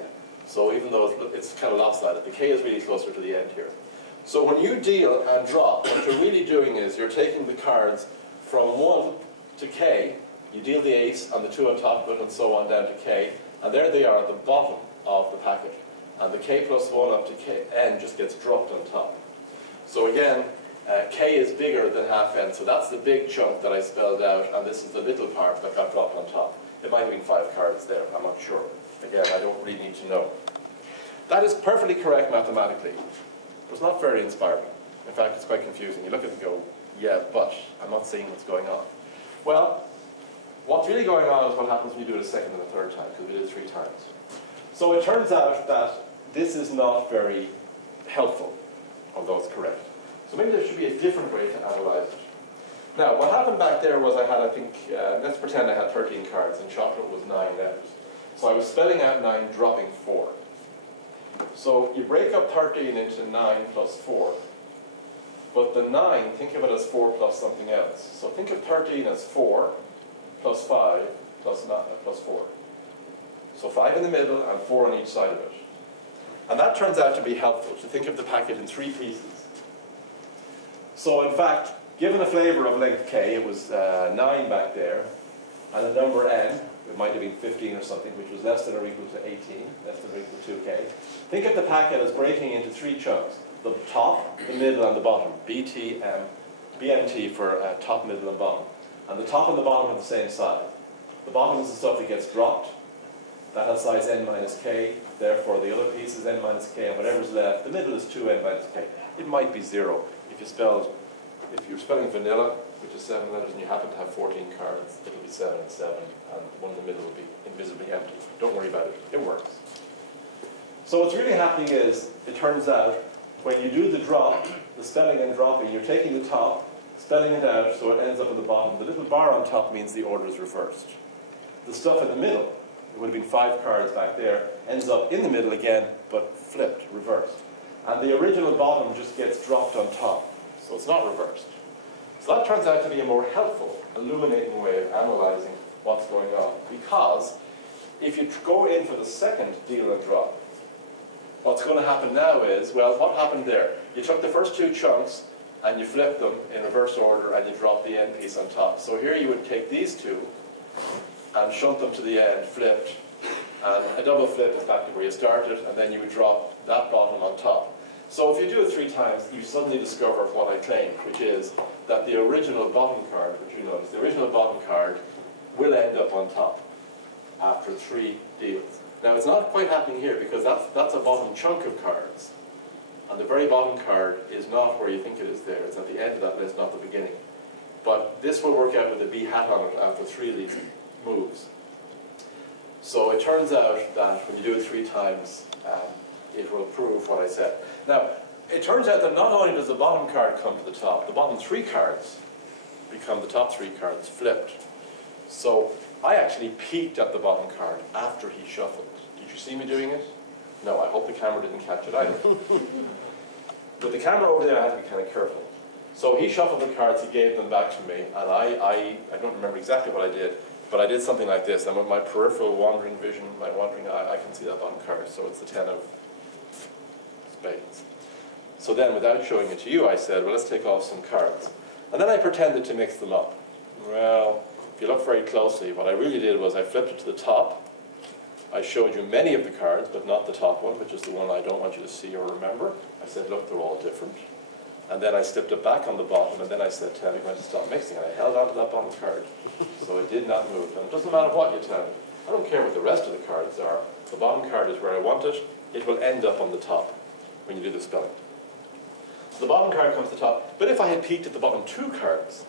So even though it's kind of lopsided, the k is really closer to the end here. So when you deal and drop, what you're really doing is you're taking the cards from 1 to k, you deal the ace and the 2 on top of it and so on down to k, and there they are at the bottom of the packet. And the k plus 1 up to k, n just gets dropped on top. So again, k is bigger than half n, so that's the big chunk that I spelled out, and this is the little part that got dropped on top. It might have been 5 cards there, I'm not sure. Again, I don't really need to know. That is perfectly correct mathematically, but it's not very inspiring. In fact, it's quite confusing. You look at it and go, yeah, but I'm not seeing what's going on. Well, what's really going on is what happens when you do it a second and a third time, because we did it 3 times. So it turns out that this is not very helpful, although it's correct. So maybe there should be a different way to analyze it. Now, what happened back there was I had, I think, let's pretend I had 13 cards and chocolate was 9 letters. So I was spelling out 9, dropping 4. So you break up 13 into 9 plus 4. But the 9, think of it as 4 plus something else. So think of 13 as 4 plus 5 plus 9, plus 4. So 5 in the middle and 4 on each side of it. And that turns out to be helpful, to think of the packet in 3 pieces. So in fact, given a flavor of length k, it was 9 back there, and a number n, it might have been 15 or something, which was less than or equal to 18, less than or equal to 2k. Think of the packet as breaking into 3 chunks: the top, the middle, and the bottom. BMT for top, middle, and bottom. And the top and the bottom are the same size. The bottom is the stuff that gets dropped. That has size n minus k. Therefore, the other piece is n minus k, and whatever's left, the middle is 2n minus k. It might be 0. If you're spelling vanilla, which is 7 letters, and you happen to have 14 cards, it'll be 7 and 7, and one in the middle will be invisibly empty. Don't worry about it. It works. So what's really happening is, it turns out, when you do the drop, the spelling and dropping, you're taking the top, spelling it out so it ends up at the bottom. The little bar on top means the order is reversed. The stuff in the middle, it would have been 5 cards back there, ends up in the middle again, but flipped, reversed. And the original bottom just gets dropped on top. So it's not reversed. So that turns out to be a more helpful, illuminating way of analyzing what's going on. Because if you go in for the second deal and drop, what's going to happen now is, well, what happened there? You took the first 2 chunks and you flipped them in reverse order and you dropped the end piece on top. So here you would take these 2 and shunt them to the end, flipped, and a double flip is back to where you started, and then you would drop that bottom on top. So if you do it 3 times, you suddenly discover what I claimed, which is that the original bottom card, which you notice, the original bottom card will end up on top after 3 deals. Now it's not quite happening here because that's a bottom chunk of cards. And the very bottom card is not where you think it is there. It's at the end of that list, not the beginning. But this will work out with a B hat on it after 3 of these moves. So it turns out that when you do it 3 times, it will prove what I said. Now, it turns out that not only does the bottom card come to the top, the bottom 3 cards become the top 3 cards flipped. So I actually peeked at the bottom card after he shuffled. Did you see me doing it? No, I hope the camera didn't catch it either. With the camera over there, I had to be kind of careful. So he shuffled the cards, he gave them back to me, and I don't remember exactly what I did, but I did something like this, and with my peripheral wandering vision, my wandering eye, I can see that bottom card, so it's the 10 of spades. So then, without showing it to you, I said, well, let's take off some cards. And then I pretended to mix them up. Well, if you look very closely, what I really did was I flipped it to the top. I showed you many of the cards, but not the top one, which is the one I don't want you to see or remember. I said, look, they're all different. And then I slipped it back on the bottom, and then I said, tell me when to stop mixing. And I held on to that bottom card, so it did not move. And it doesn't matter what you tell me. I don't care what the rest of the cards are. The bottom card is where I want it. It will end up on the top when you do the spelling. So the bottom card comes to the top. But if I had peeked at the bottom 2 cards,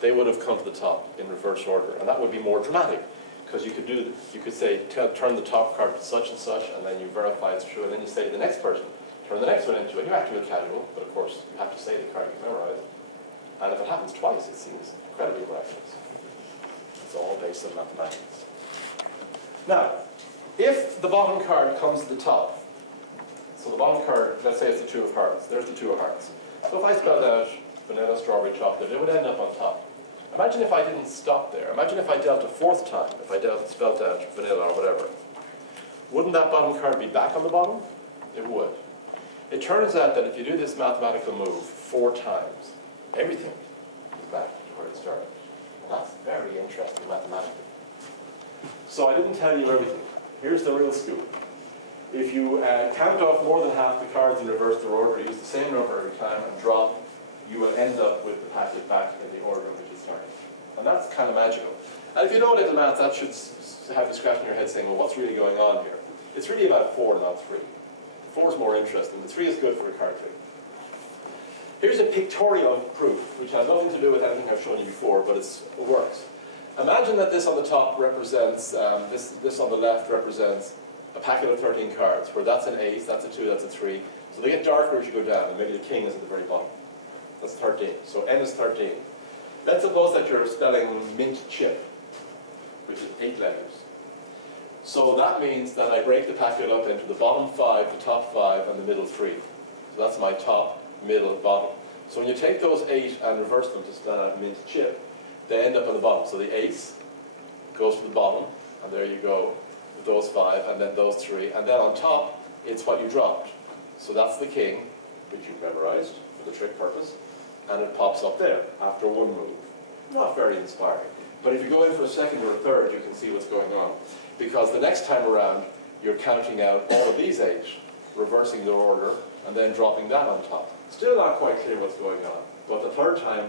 they would have come to the top in reverse order. And that would be more dramatic. Because you could say, turn the top card to such and such, and then you verify it's true, and then you say to the next person, turn the next one into it. You're acting with casual, but of course you have to say the card you memorized. And if it happens twice, it seems incredibly miraculous. It's all based on mathematics. Now, if the bottom card comes to the top, so the bottom card, let's say it's the 2 of hearts. There's the 2 of hearts. So if I spelled out vanilla, strawberry, chocolate, it would end up on top. Imagine if I didn't stop there. Imagine if I dealt a 4th time, if I spelled out vanilla or whatever. Wouldn't that bottom card be back on the bottom? It would. It turns out that if you do this mathematical move 4 times, everything is back to where it started. And that's very interesting mathematically. So I didn't tell you everything. Here's the real scoop. If you count off more than half the cards in reverse order, use the same number every time, and drop, you will end up with the packet back in the order in which it started. And that's kind of magical. And if you know a little math, that should have you scratching your head saying, well, what's really going on here? It's really about 4, not 3. 4 is more interesting. The 3 is good for a card trick. Here's a pictorial proof, which has nothing to do with anything I've shown you before, but it works. Imagine that this on the top represents, this on the left represents a packet of 13 cards, where that's an ace, that's a 2, that's a 3. So they get darker as you go down, and maybe the king is at the very bottom. That's 13. So n is 13. Let's suppose that you're spelling mint chip, which is 8 letters. So that means that I break the packet up into the bottom 5, the top 5, and the middle 3. So that's my top, middle, and bottom. So when you take those 8 and reverse them to stand out mint chip, they end up on the bottom. So the ace goes to the bottom, and there you go, with those 5, and then those 3. And then on top, it's what you dropped. So that's the king, which you've memorized for the trick purpose, and it pops up there after one move. Not very inspiring. But if you go in for a second or a third, you can see what's going on. Because the next time around, you're counting out all of these 8, reversing their order, and then dropping that on top. Still not quite clear what's going on. But the third time,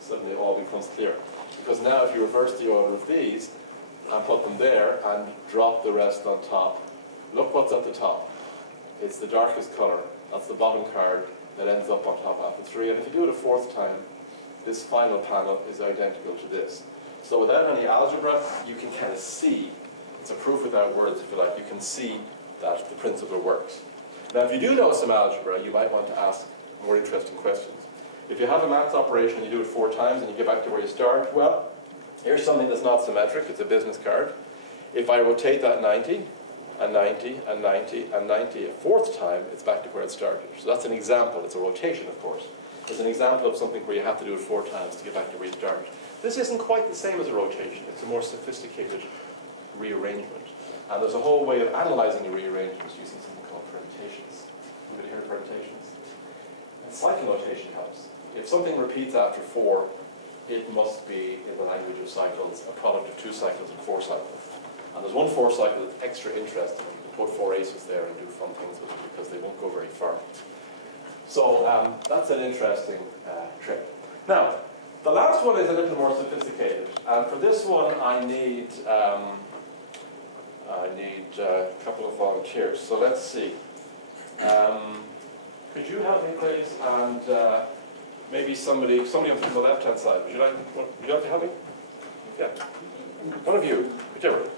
suddenly it all becomes clear. Because now if you reverse the order of these, and put them there, and drop the rest on top, look what's at the top. It's the darkest colour. That's the bottom card that ends up on top after 3. And if you do it a fourth time, this final panel is identical to this. So without any algebra, you can kind of see, it's a proof without words if you like, you can see that the principle works. Now if you do know some algebra, you might want to ask more interesting questions. If you have a maths operation and you do it 4 times and you get back to where you start, well, here's something that's not symmetric, it's a business card. If I rotate that 90, and 90, and 90, and 90 a fourth time, it's back to where it started. So that's an example, it's a rotation of course. It's an example of something where you have to do it 4 times to get back to where you started. This isn't quite the same as a rotation, it's a more sophisticated rearrangement. And there's a whole way of analysing the rearrangements using something called permutations. Anybody heard of permutations? And cycle notation helps. If something repeats after 4, it must be, in the language of cycles, a product of 2 cycles and 4 cycles. And there's one 4 cycle that's extra interesting. You can put 4 aces there and do fun things with it because they won't go very far. So that's an interesting trick. Now, the last one is a little more sophisticated. And for this one, I need a couple of volunteers. So let's see. Could you help me, please? And maybe somebody on the left-hand side. Would you like to help me? Yeah. One of you, whichever.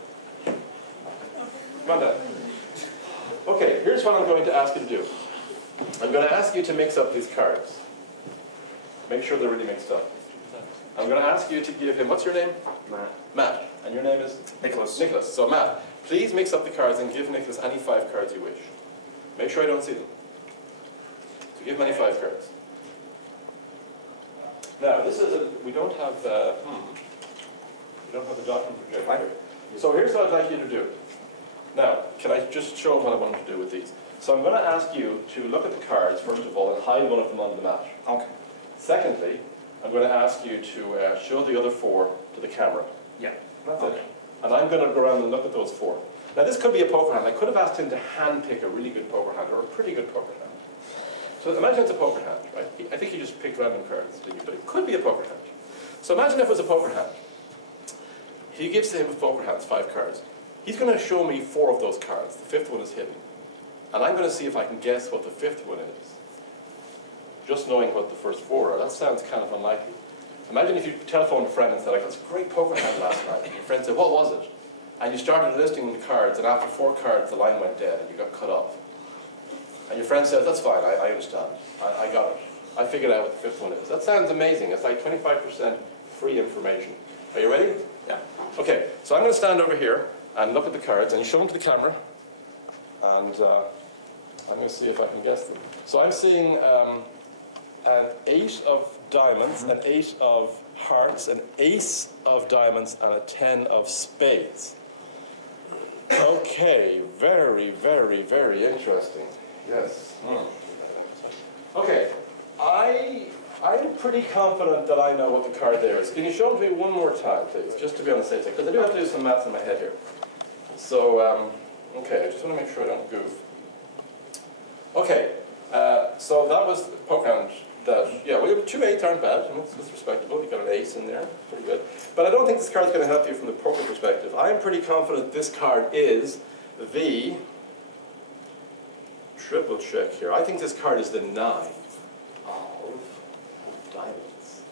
Come on down. Okay, here's what I'm going to ask you to do. I'm going to ask you to mix up these cards. Make sure they're really mixed up. I'm going to ask you to give him, what's your name? Matt. Matt. And your name is? Nicholas. Nicholas. So Matt, please mix up the cards and give Nicholas any 5 cards you wish. Make sure I don't see them. So give him any 5 cards. Now, this is we don't have the document projector. So here's what I'd like you to do. Now, can I just show what I want to do with these? So I'm going to ask you to look at the cards, first of all, and hide one of them on the mat. Okay. Secondly, I'm going to ask you to show the other 4 to the camera. Yeah. That's it. And I'm going to go around and look at those 4. Now, this could be a poker hand. I could have asked him to hand-pick a really good poker hand or a pretty good poker hand. So imagine it's a poker hand, right? I think he just picked random cards, didn't you? But it could be a poker hand. So imagine if it was a poker hand. He gives him with poker hands 5 cards. He's going to show me 4 of those cards. The 5th one is hidden. And I'm going to see if I can guess what the 5th one is. Just knowing what the first 4 are. That sounds kind of unlikely. Imagine if you telephoned a friend and said, I got this great poker hand last night. And your friend said, what was it? And you started listing the cards, and after 4 cards, the line went dead, and you got cut off. And your friend says, that's fine, I understand. I got it. I figured out what the 5th one is. That sounds amazing. It's like 25% free information. Are you ready? Yeah. Okay, so I'm going to stand over here and look at the cards, and you show them to the camera. And I'm going to see if I can guess them. So I'm seeing an 8 of diamonds, an 8 of hearts, an ace of diamonds, and a 10 of spades. Okay, very, very, very interesting. Yes. Okay, I'm pretty confident that I know what the card there is. Can you show it to me one more time, please, just to be on the safe side? Because I do have to do some maths in my head here. So, okay, I just want to make sure I don't goof. Okay, so that was the poker hand. Yeah, well, 2 8s aren't bad. That's respectable. You got an ace in there. Pretty good. But I don't think this card's going to help you from the poker perspective. I'm pretty confident this card is the... Triple check here. I think this card is the 9 of diamonds.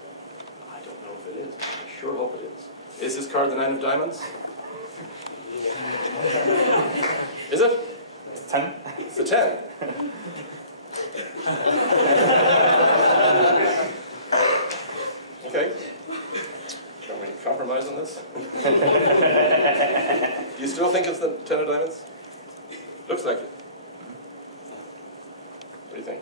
I don't know if it is. I sure hope it is. Is this card the 9 of diamonds? Is it? It's 10. It's the 10. Okay. Can we compromise? compromise on this? Do you still think it's the 10 of diamonds? Looks like it. What do you think?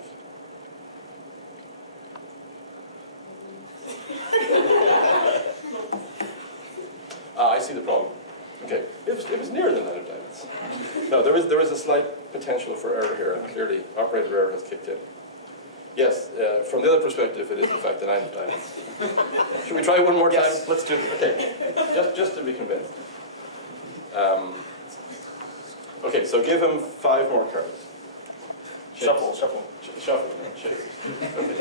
I see the problem. Okay, it was nearer than 9 of diamonds. No, there is a slight potential for error here, and clearly operator error has kicked in. Yes, from the other perspective, it is in fact the 9 of diamonds. Should we try one more time? Yes, let's do it. Okay, just to be convinced. Okay, so give him 5 more cards. Shuffle. Shuffle. Shake. Okay.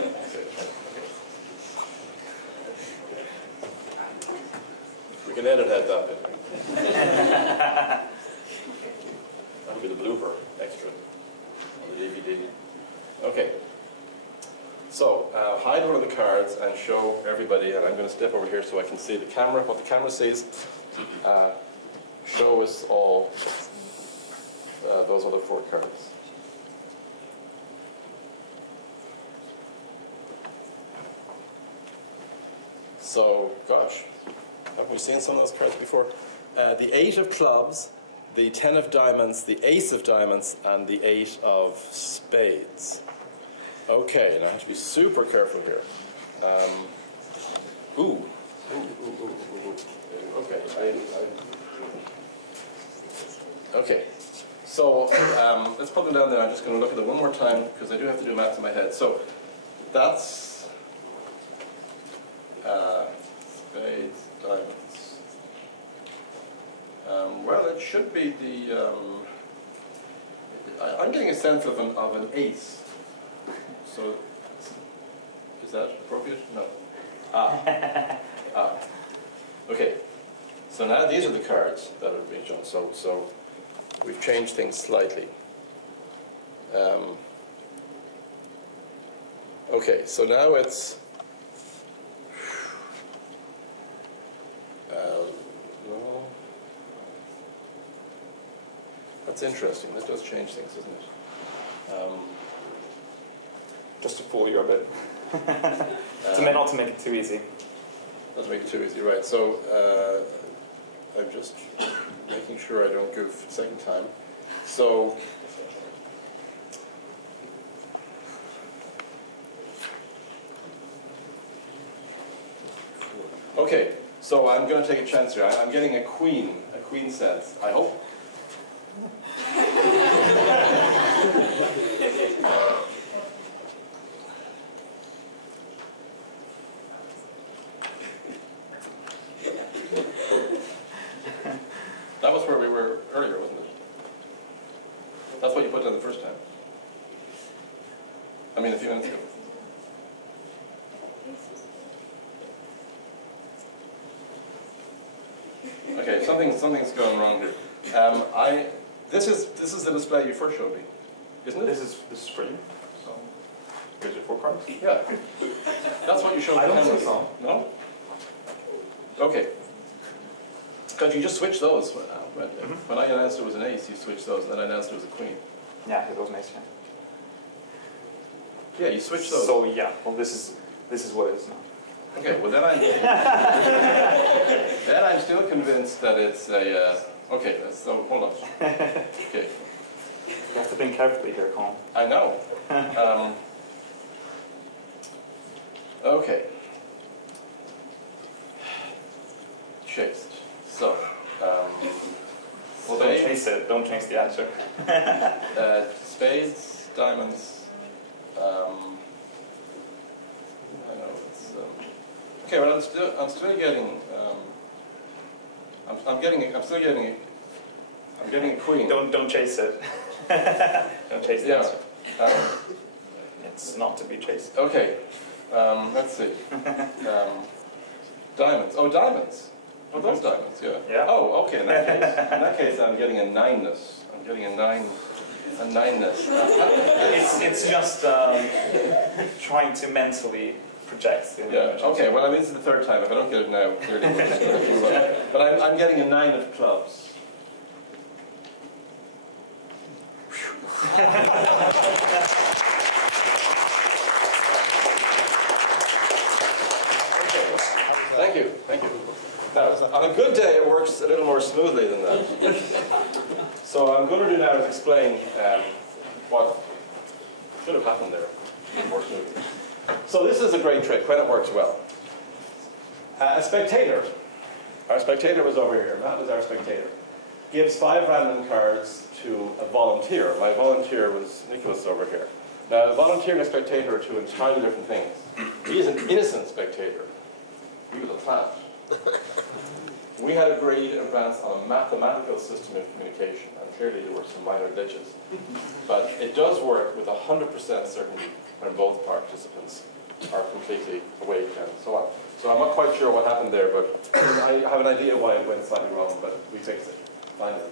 We can edit out that bit. That'll be the blooper extra on the DVD. Okay. So, hide one of the cards and show everybody, and I'm going to step over here so I can see the camera, what the camera sees. Show us all those other 4 cards. So, gosh, have we seen some of those cards before? The 8 of clubs, the 10 of diamonds, the ace of diamonds, and the 8 of spades. Okay, now I have to be super careful here. Ooh. Okay, okay. So let's put them down there. I'm just going to look at it one more time because I do have to do math in my head. So that's spades, diamonds. Well, it should be the. I'm getting a sense of an ace. So, is that appropriate? No. Okay. So now these are the cards that are being shown. So we've changed things slightly. Okay. So now it's. No. That's interesting. This does change things, doesn't it? Just to fool you a bit. Not to make it too easy. Not to make it too easy, right. So, I'm just making sure I don't goof a second time. So, okay, so I'm going to take a chance here. I'm getting a queen sense, I hope. That was where we were earlier, wasn't it? That's what you put down the first time. I mean, a few minutes ago. Okay, something's going wrong here. This is the display you first showed me, isn't it? This is for you. So here's your 4 cards. Yeah. That's what you showed me. I don't think so. No? Okay. Because you just switched those. When I announced it was an ace, you switched those, and then I announced it was a queen. Yeah, it was an ace. Yeah, you switched those. So yeah, well this is what it is now. Okay, well then I'm still convinced that it's a. Okay, so hold on. Okay. You have to think carefully here, Colm. I know. Okay. Chased. So. Well, don't chase it. Don't change the answer. Spades, diamonds. I know it's. Okay, well I'm still getting. I'm getting a queen. Don't chase it. Don't chase the answer. It's not to be chased. Okay. Let's see. Diamonds. Oh, diamonds. Oh, those diamonds. Yeah. Yeah. Oh, okay. In that case, I'm getting a 9-ness. I'm getting a 9-ness. It's just trying to mentally project the Yeah. Okay. Well, I mean, this is the 3rd time. If I don't get it now, clearly. But I'm getting a 9 of clubs. Thank you. Now, a good day, it works a little more smoothly than that. So what I'm going to do now is explain what should have happened there more smoothly. So this is a great trick when it works well. A spectator, our spectator was over here, Matt was our spectator, gives 5 random cards to a volunteer. My volunteer was Nicholas over here. Now, a volunteer and a spectator are two entirely different things. He is an innocent spectator. He was a plant. We had agreed in advance on a mathematical system of communication, and clearly there were some minor glitches. But it does work with 100% certainty when both participants are completely awake and so on. So I'm not quite sure what happened there, but I have an idea why it went slightly wrong, but we fixed it, finally.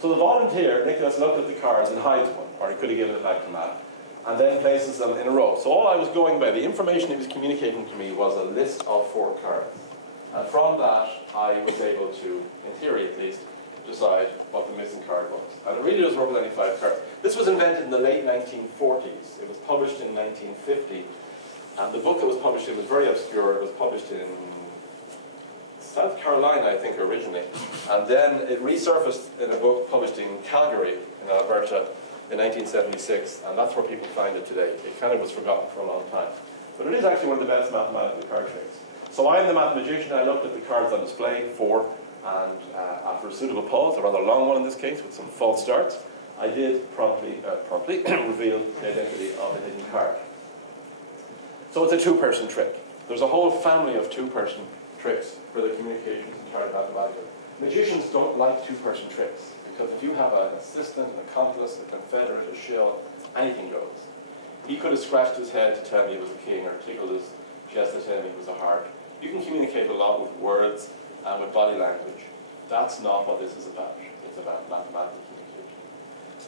So the volunteer, Nicholas, looked at the cards and hides one, or he could have given it back to Matt, and then places them in a row. So all I was going by, the information he was communicating to me was a list of 4 cards. And from that, I was able to, in theory at least, decide what the missing card was. And it really does work with any 5 cards. This was invented in the late 1940s. It was published in 1950. And the book it was published in was very obscure. It was published in South Carolina, I think, originally. And then it resurfaced in a book published in Calgary, in Alberta, in 1976. And that's where people find it today. It kind of was forgotten for a long time. But it is actually one of the best mathematical card tricks. So I am the mathematician. I looked at the cards on display, 4, and after a suitable pause, a rather long one in this case, with some false starts, I did promptly reveal the identity of the hidden card. So it's a 2-person trick. There's a whole family of 2-person tricks for the communication is entirely mathematical. Magicians don't like 2-person tricks, because if you have an assistant, an accomplice, a confederate, a shill, anything goes. He could have scratched his head to tell me he was a king, or tickled his chest to tell me he was a heart. You can communicate a lot with words and with body language. That's not what this is about. It's about mathematical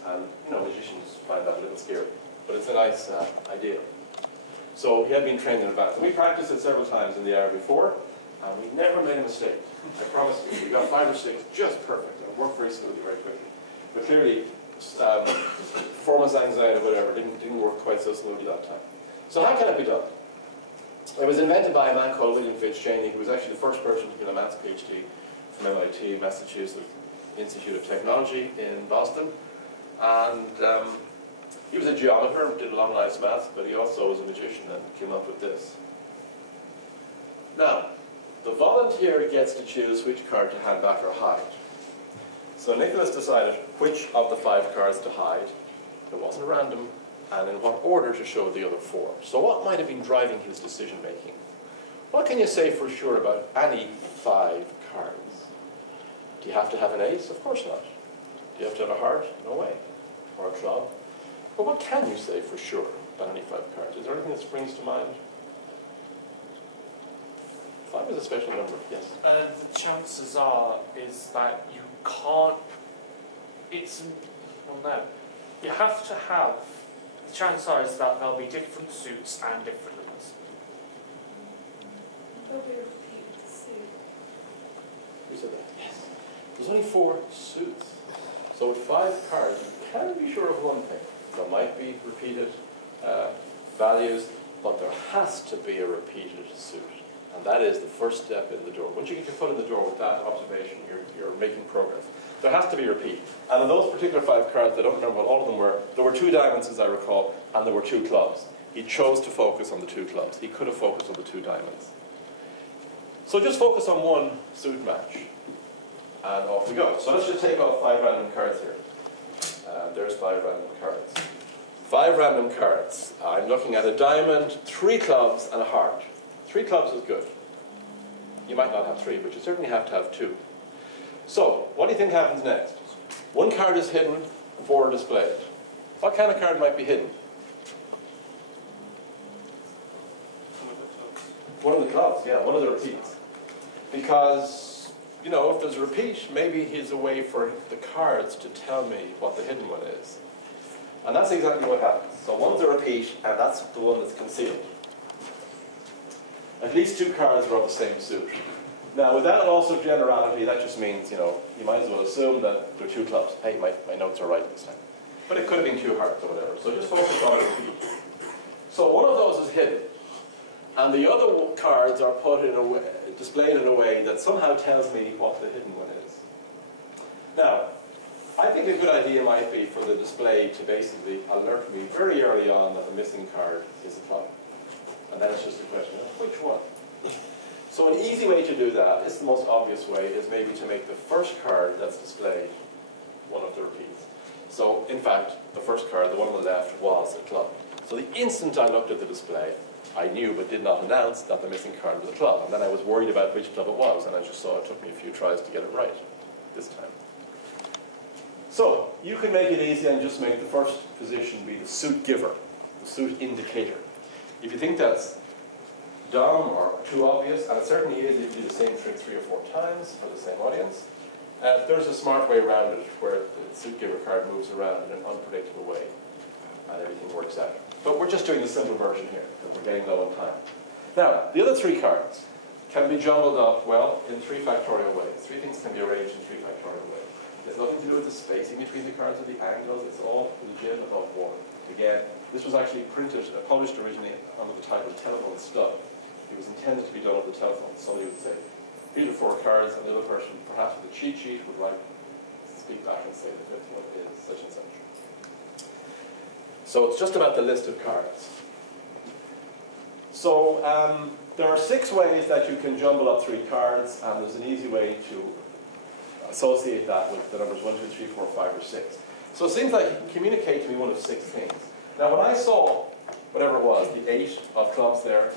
communication. And, magicians find that a little scary. But it's a nice idea. So he had been trained in advance. And we practiced it several times in the hour before, and we never made a mistake. I promise you. We got 5 or 6 just perfect. And it worked very smoothly, very quickly. But clearly, performance anxiety or whatever didn't work quite so smoothly that time. So how can it be done? It was invented by a man called William Fitzchaney, who was actually the first person to get a maths PhD from MIT, Massachusetts Institute of Technology in Boston. And he was a geometer, did a long life's maths, but he also was a magician and came up with this. Now, the volunteer gets to choose which card to hand back or hide. So Nicholas decided which of the 5 cards to hide. It wasn't random. And in what order to show the other 4. So what might have been driving his decision making? What can you say for sure about any 5 cards? Do you have to have an ace? Of course not. Do you have to have a heart? No way. Or a club? But what can you say for sure about any 5 cards? Is there anything that springs to mind? 5 is a special number, yes. The chances are is that you can't. You have to have. The chances are is that there'll be different suits and different numbers. There'll be a repeated suit. Who said that? Yes. There's only 4 suits. So with 5 cards, you can be sure of one thing. There might be repeated values, but there has to be a repeated suit. And that is the first step in the door. Once you get your foot in the door with that observation, you're making progress. There has to be a repeat. And in those particular 5 cards, I don't remember what all of them were, there were 2 diamonds, as I recall, and there were 2 clubs. He chose to focus on the 2 clubs. He could have focused on the 2 diamonds. So just focus on one suit match. And off we go. So let's just take off 5 random cards here. There's 5 random cards. 5 random cards. I'm looking at a diamond, 3 clubs, and a heart. 3 clubs is good. You might not have 3, but you certainly have to have 2. So, what do you think happens next? 1 card is hidden, 4 are displayed. What kind of card might be hidden? One of the clubs, yeah, one of the repeats. Because, if there's a repeat, maybe he's a way for the cards to tell me what the hidden one is. And that's exactly what happens. So one's a repeat, and that's the one that's concealed. At least 2 cards are of the same suit. Now, with that also generality, that just means, you might as well assume that there are 2 clubs. Hey, my notes are right this time. But it could have been 2 hearts or whatever. So just focus on it. So one of those is hidden. And the other cards are put in a way, displayed in a way that somehow tells me what the hidden one is. Now, I think a good idea might be for the display to basically alert me very early on that the missing card is a club. And then it's just a question of which one. So an easy way to do that, it's the most obvious way, is maybe to make the first card that's displayed one of the repeats. So, in fact, the first card, the one on the left, was a club. So the instant I looked at the display, I knew but did not announce that the missing card was a club. And then I was worried about which club it was, and I just saw it took me a few tries to get it right this time. So, you can make it easy and just make the first position be the suit giver, the suit indicator. If you think that's dumb or too obvious, and it certainly is if you do the same trick 3 or 4 times for the same audience, there's a smart way around it where the suit giver card moves around in an unpredictable way and everything works out. But we're just doing the simple version here because we're getting low on time. Now, the other 3 cards can be jumbled up, well, in 3 factorial ways. 3 things can be arranged in 3 factorial ways. There's nothing to do with the spacing between the cards or the angles. It's all legit above 1. Again, this was actually published originally under the title Telephone Stud. It was intended to be done over the telephone. Somebody would say, here are 4 cards, and the other person, perhaps with a cheat sheet, would speak back and say the 5th one is such and such. So it's just about the list of cards. So there are 6 ways that you can jumble up 3 cards, and there's an easy way to associate that with the numbers 1, 2, 3, 4, 5, or 6. So it seems like you can communicate to me one of 6 things. Now when I saw whatever it was, the 8 of clubs there,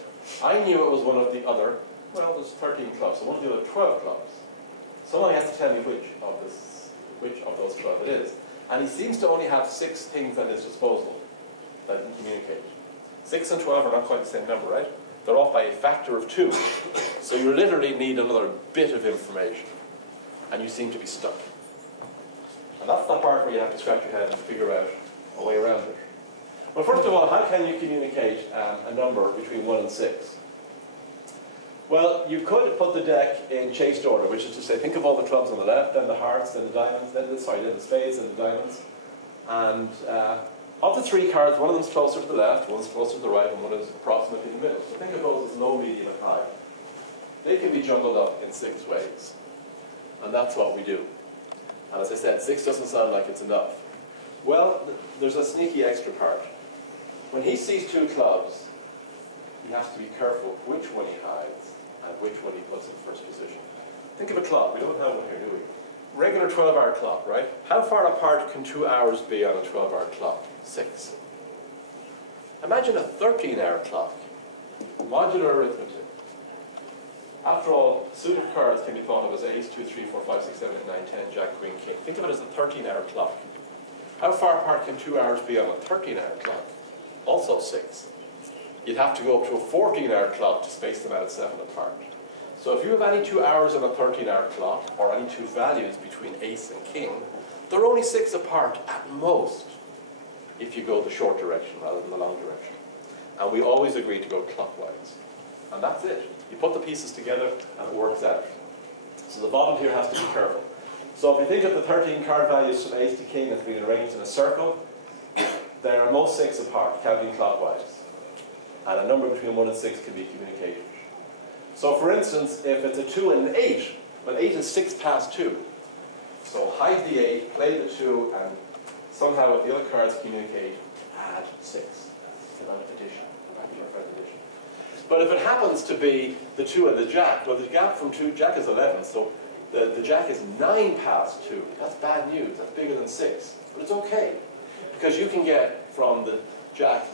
I knew it was one of the other, well, there's 13 clubs, so one of the other 12 clubs. Someone has to tell me which of those 12 it is. And he seems to only have 6 things at his disposal that he can communicate. 6 and 12 are not quite the same number, right? They're off by a factor of 2. So you literally need another bit of information. And you seem to be stuck. And that's the part where you have to scratch your head and figure out a way around it. Well, first of all, how can you communicate a number between 1 and 6? Well, you could put the deck in chased order, which is to say, think of all the clubs on the left, then the hearts, then the diamonds, then the spades, and the diamonds. And of the 3 cards, one of them's closer to the left, one's closer to the right, and one is approximately in the middle. So think of those as low, medium, and high. They can be jumbled up in 6 ways. And that's what we do. And as I said, 6 doesn't sound like it's enough. Well, there's a sneaky extra part. When he sees 2 clubs, he has to be careful which one he hides and which one he puts in first position. Think of a clock. We don't have one here, do we? Regular 12-hour clock, right? How far apart can 2 hours be on a 12-hour clock? 6. Imagine a 13-hour clock. Modular arithmetic. After all, suit of cards can be thought of as ace, 2, 3, 4, 5, 6, 7, 8, 9, 10, jack, queen, king. Think of it as a 13-hour clock. How far apart can 2 hours be on a 13-hour clock? Also 6. You'd have to go up to a 14-hour clock to space them out 7 apart. So if you have any 2 hours on a 13-hour clock, or any 2 values between ace and king, they're only 6 apart at most if you go the short direction rather than the long direction. And we always agree to go clockwise. And that's it. You put the pieces together and it works out. So the bottom here has to be careful. So if you think of the 13 card values from ace to king as being arranged in a circle, they are most 6 apart, counting clockwise. And a number between 1 and 6 can be communicated. So for instance, if it's a 2 and an 8, well 8 is 6 past 2. So hide the 8, play the 2, and somehow if the other cards communicate, add 6. That's about addition, addition. But if it happens to be the 2 and the jack, well the gap from 2, jack is 11, so the jack is 9 past 2. That's bad news, that's bigger than 6. But it's okay, because you can get from the jack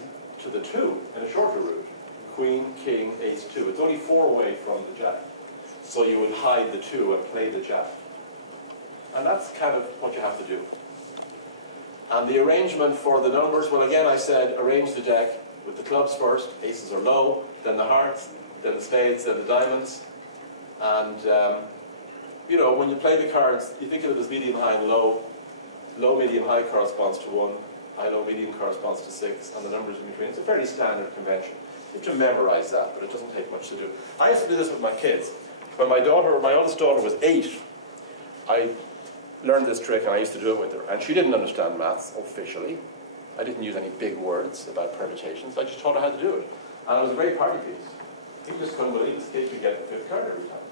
to the 2 in a shorter route. Queen, king, ace, 2. It's only 4 away from the jack. So you would hide the 2 and play the jack. And that's kind of what you have to do. And the arrangement for the numbers, well again I said arrange the deck with the clubs first, aces are low, then the hearts, then the spades, then the diamonds. And you know, when you play the cards, you think of it as medium, high, and low. Low, medium, high corresponds to 1. High, low, medium corresponds to 6. And the numbers in between. It's a fairly standard convention. You have to memorize that, but it doesn't take much to do. I used to do this with my kids. When my oldest daughter was 8, I learned this trick and I used to do it with her. And she didn't understand maths officially. I didn't use any big words about permutations. I just taught her how to do it. And it was a great party piece. He just couldn't believe his kid could get the fifth card every time.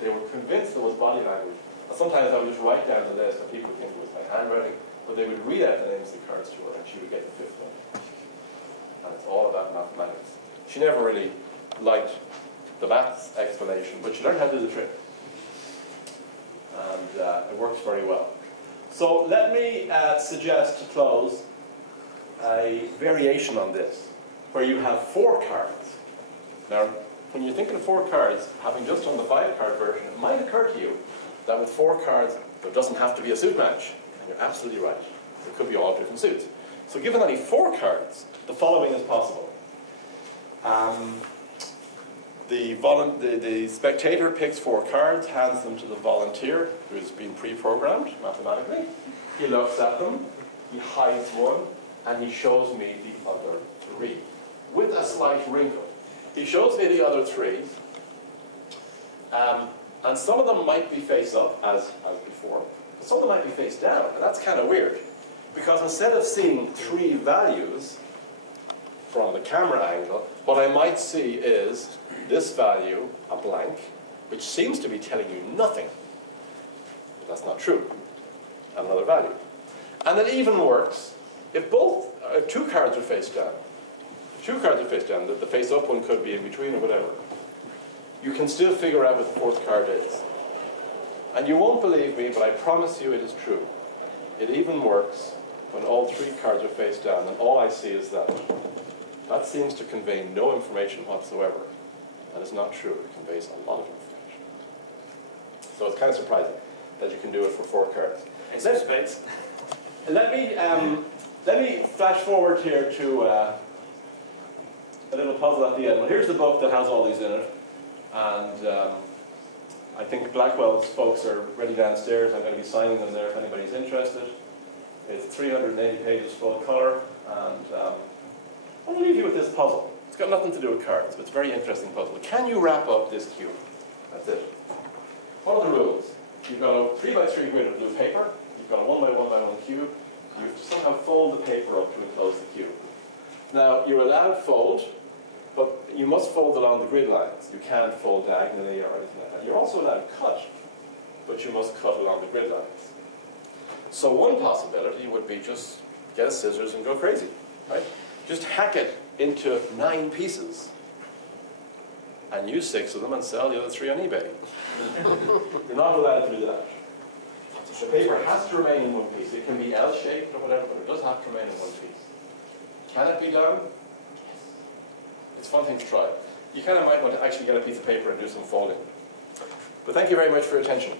They were convinced there was body language. And sometimes I would just write down the list and people would think it was my handwriting, but they would read out the names of the cards to her and she would get the fifth one. And it's all about mathematics. She never really liked the maths explanation, but she learned how to do the trick. And it works very well. So let me suggest to close a variation on this, where you have 4 cards. Now, when you're thinking of 4 cards, having just done the 5-card version, it might occur to you that with 4 cards, there doesn't have to be a suit match. And you're absolutely right. There could be all different suits. So given only 4 cards, the following is possible. The spectator picks 4 cards, hands them to the volunteer, who has been pre-programmed mathematically. He looks at them, he hides one, and he shows me the other 3, with a slight wrinkle. He shows me the other 3, and some of them might be face up, as before, but some of them might be face down, and that's kind of weird, because instead of seeing 3 values from the camera angle, what I might see is this value, a blank, which seems to be telling you nothing, but that's not true, and another value. And it even works if both 2 cards are face down. 2 cards are face down, the face up one could be in between or whatever. You can still figure out what the 4th card is. And you won't believe me, but I promise you it is true. It even works when all 3 cards are face down, and all I see is that. That seems to convey no information whatsoever. That is not true. It conveys a lot of information. So it's kind of surprising that you can do it for 4 cards. Let me flash forward here to a little puzzle at the end. Well, here's the book that has all these in it. And I think Blackwell's folks are ready downstairs. I'm going to be signing them there if anybody's interested. It's 380 pages full color. And I want to leave you with this puzzle. It's got nothing to do with cards, but it's a very interesting puzzle. Can you wrap up this cube? That's it. What are the rules? You've got a 3x3 grid of blue paper. You've got a 1x1x1 cube. You have to somehow fold the paper up to enclose the cube. Now, you're allowed fold, but you must fold along the grid lines. You can't fold diagonally or anything like that. You're also allowed cut, but you must cut along the grid lines. So one possibility would be just get a scissors and go crazy, right? Just hack it into 9 pieces and use 6 of them and sell the other 3 on eBay. You're not allowed to do that. The paper has to remain in one piece. It can be L-shaped or whatever, but it does have to remain in one piece. Can it be done? Yes. It's a fun thing to try. You kind of might want to actually get a piece of paper and do some folding. But thank you very much for your attention.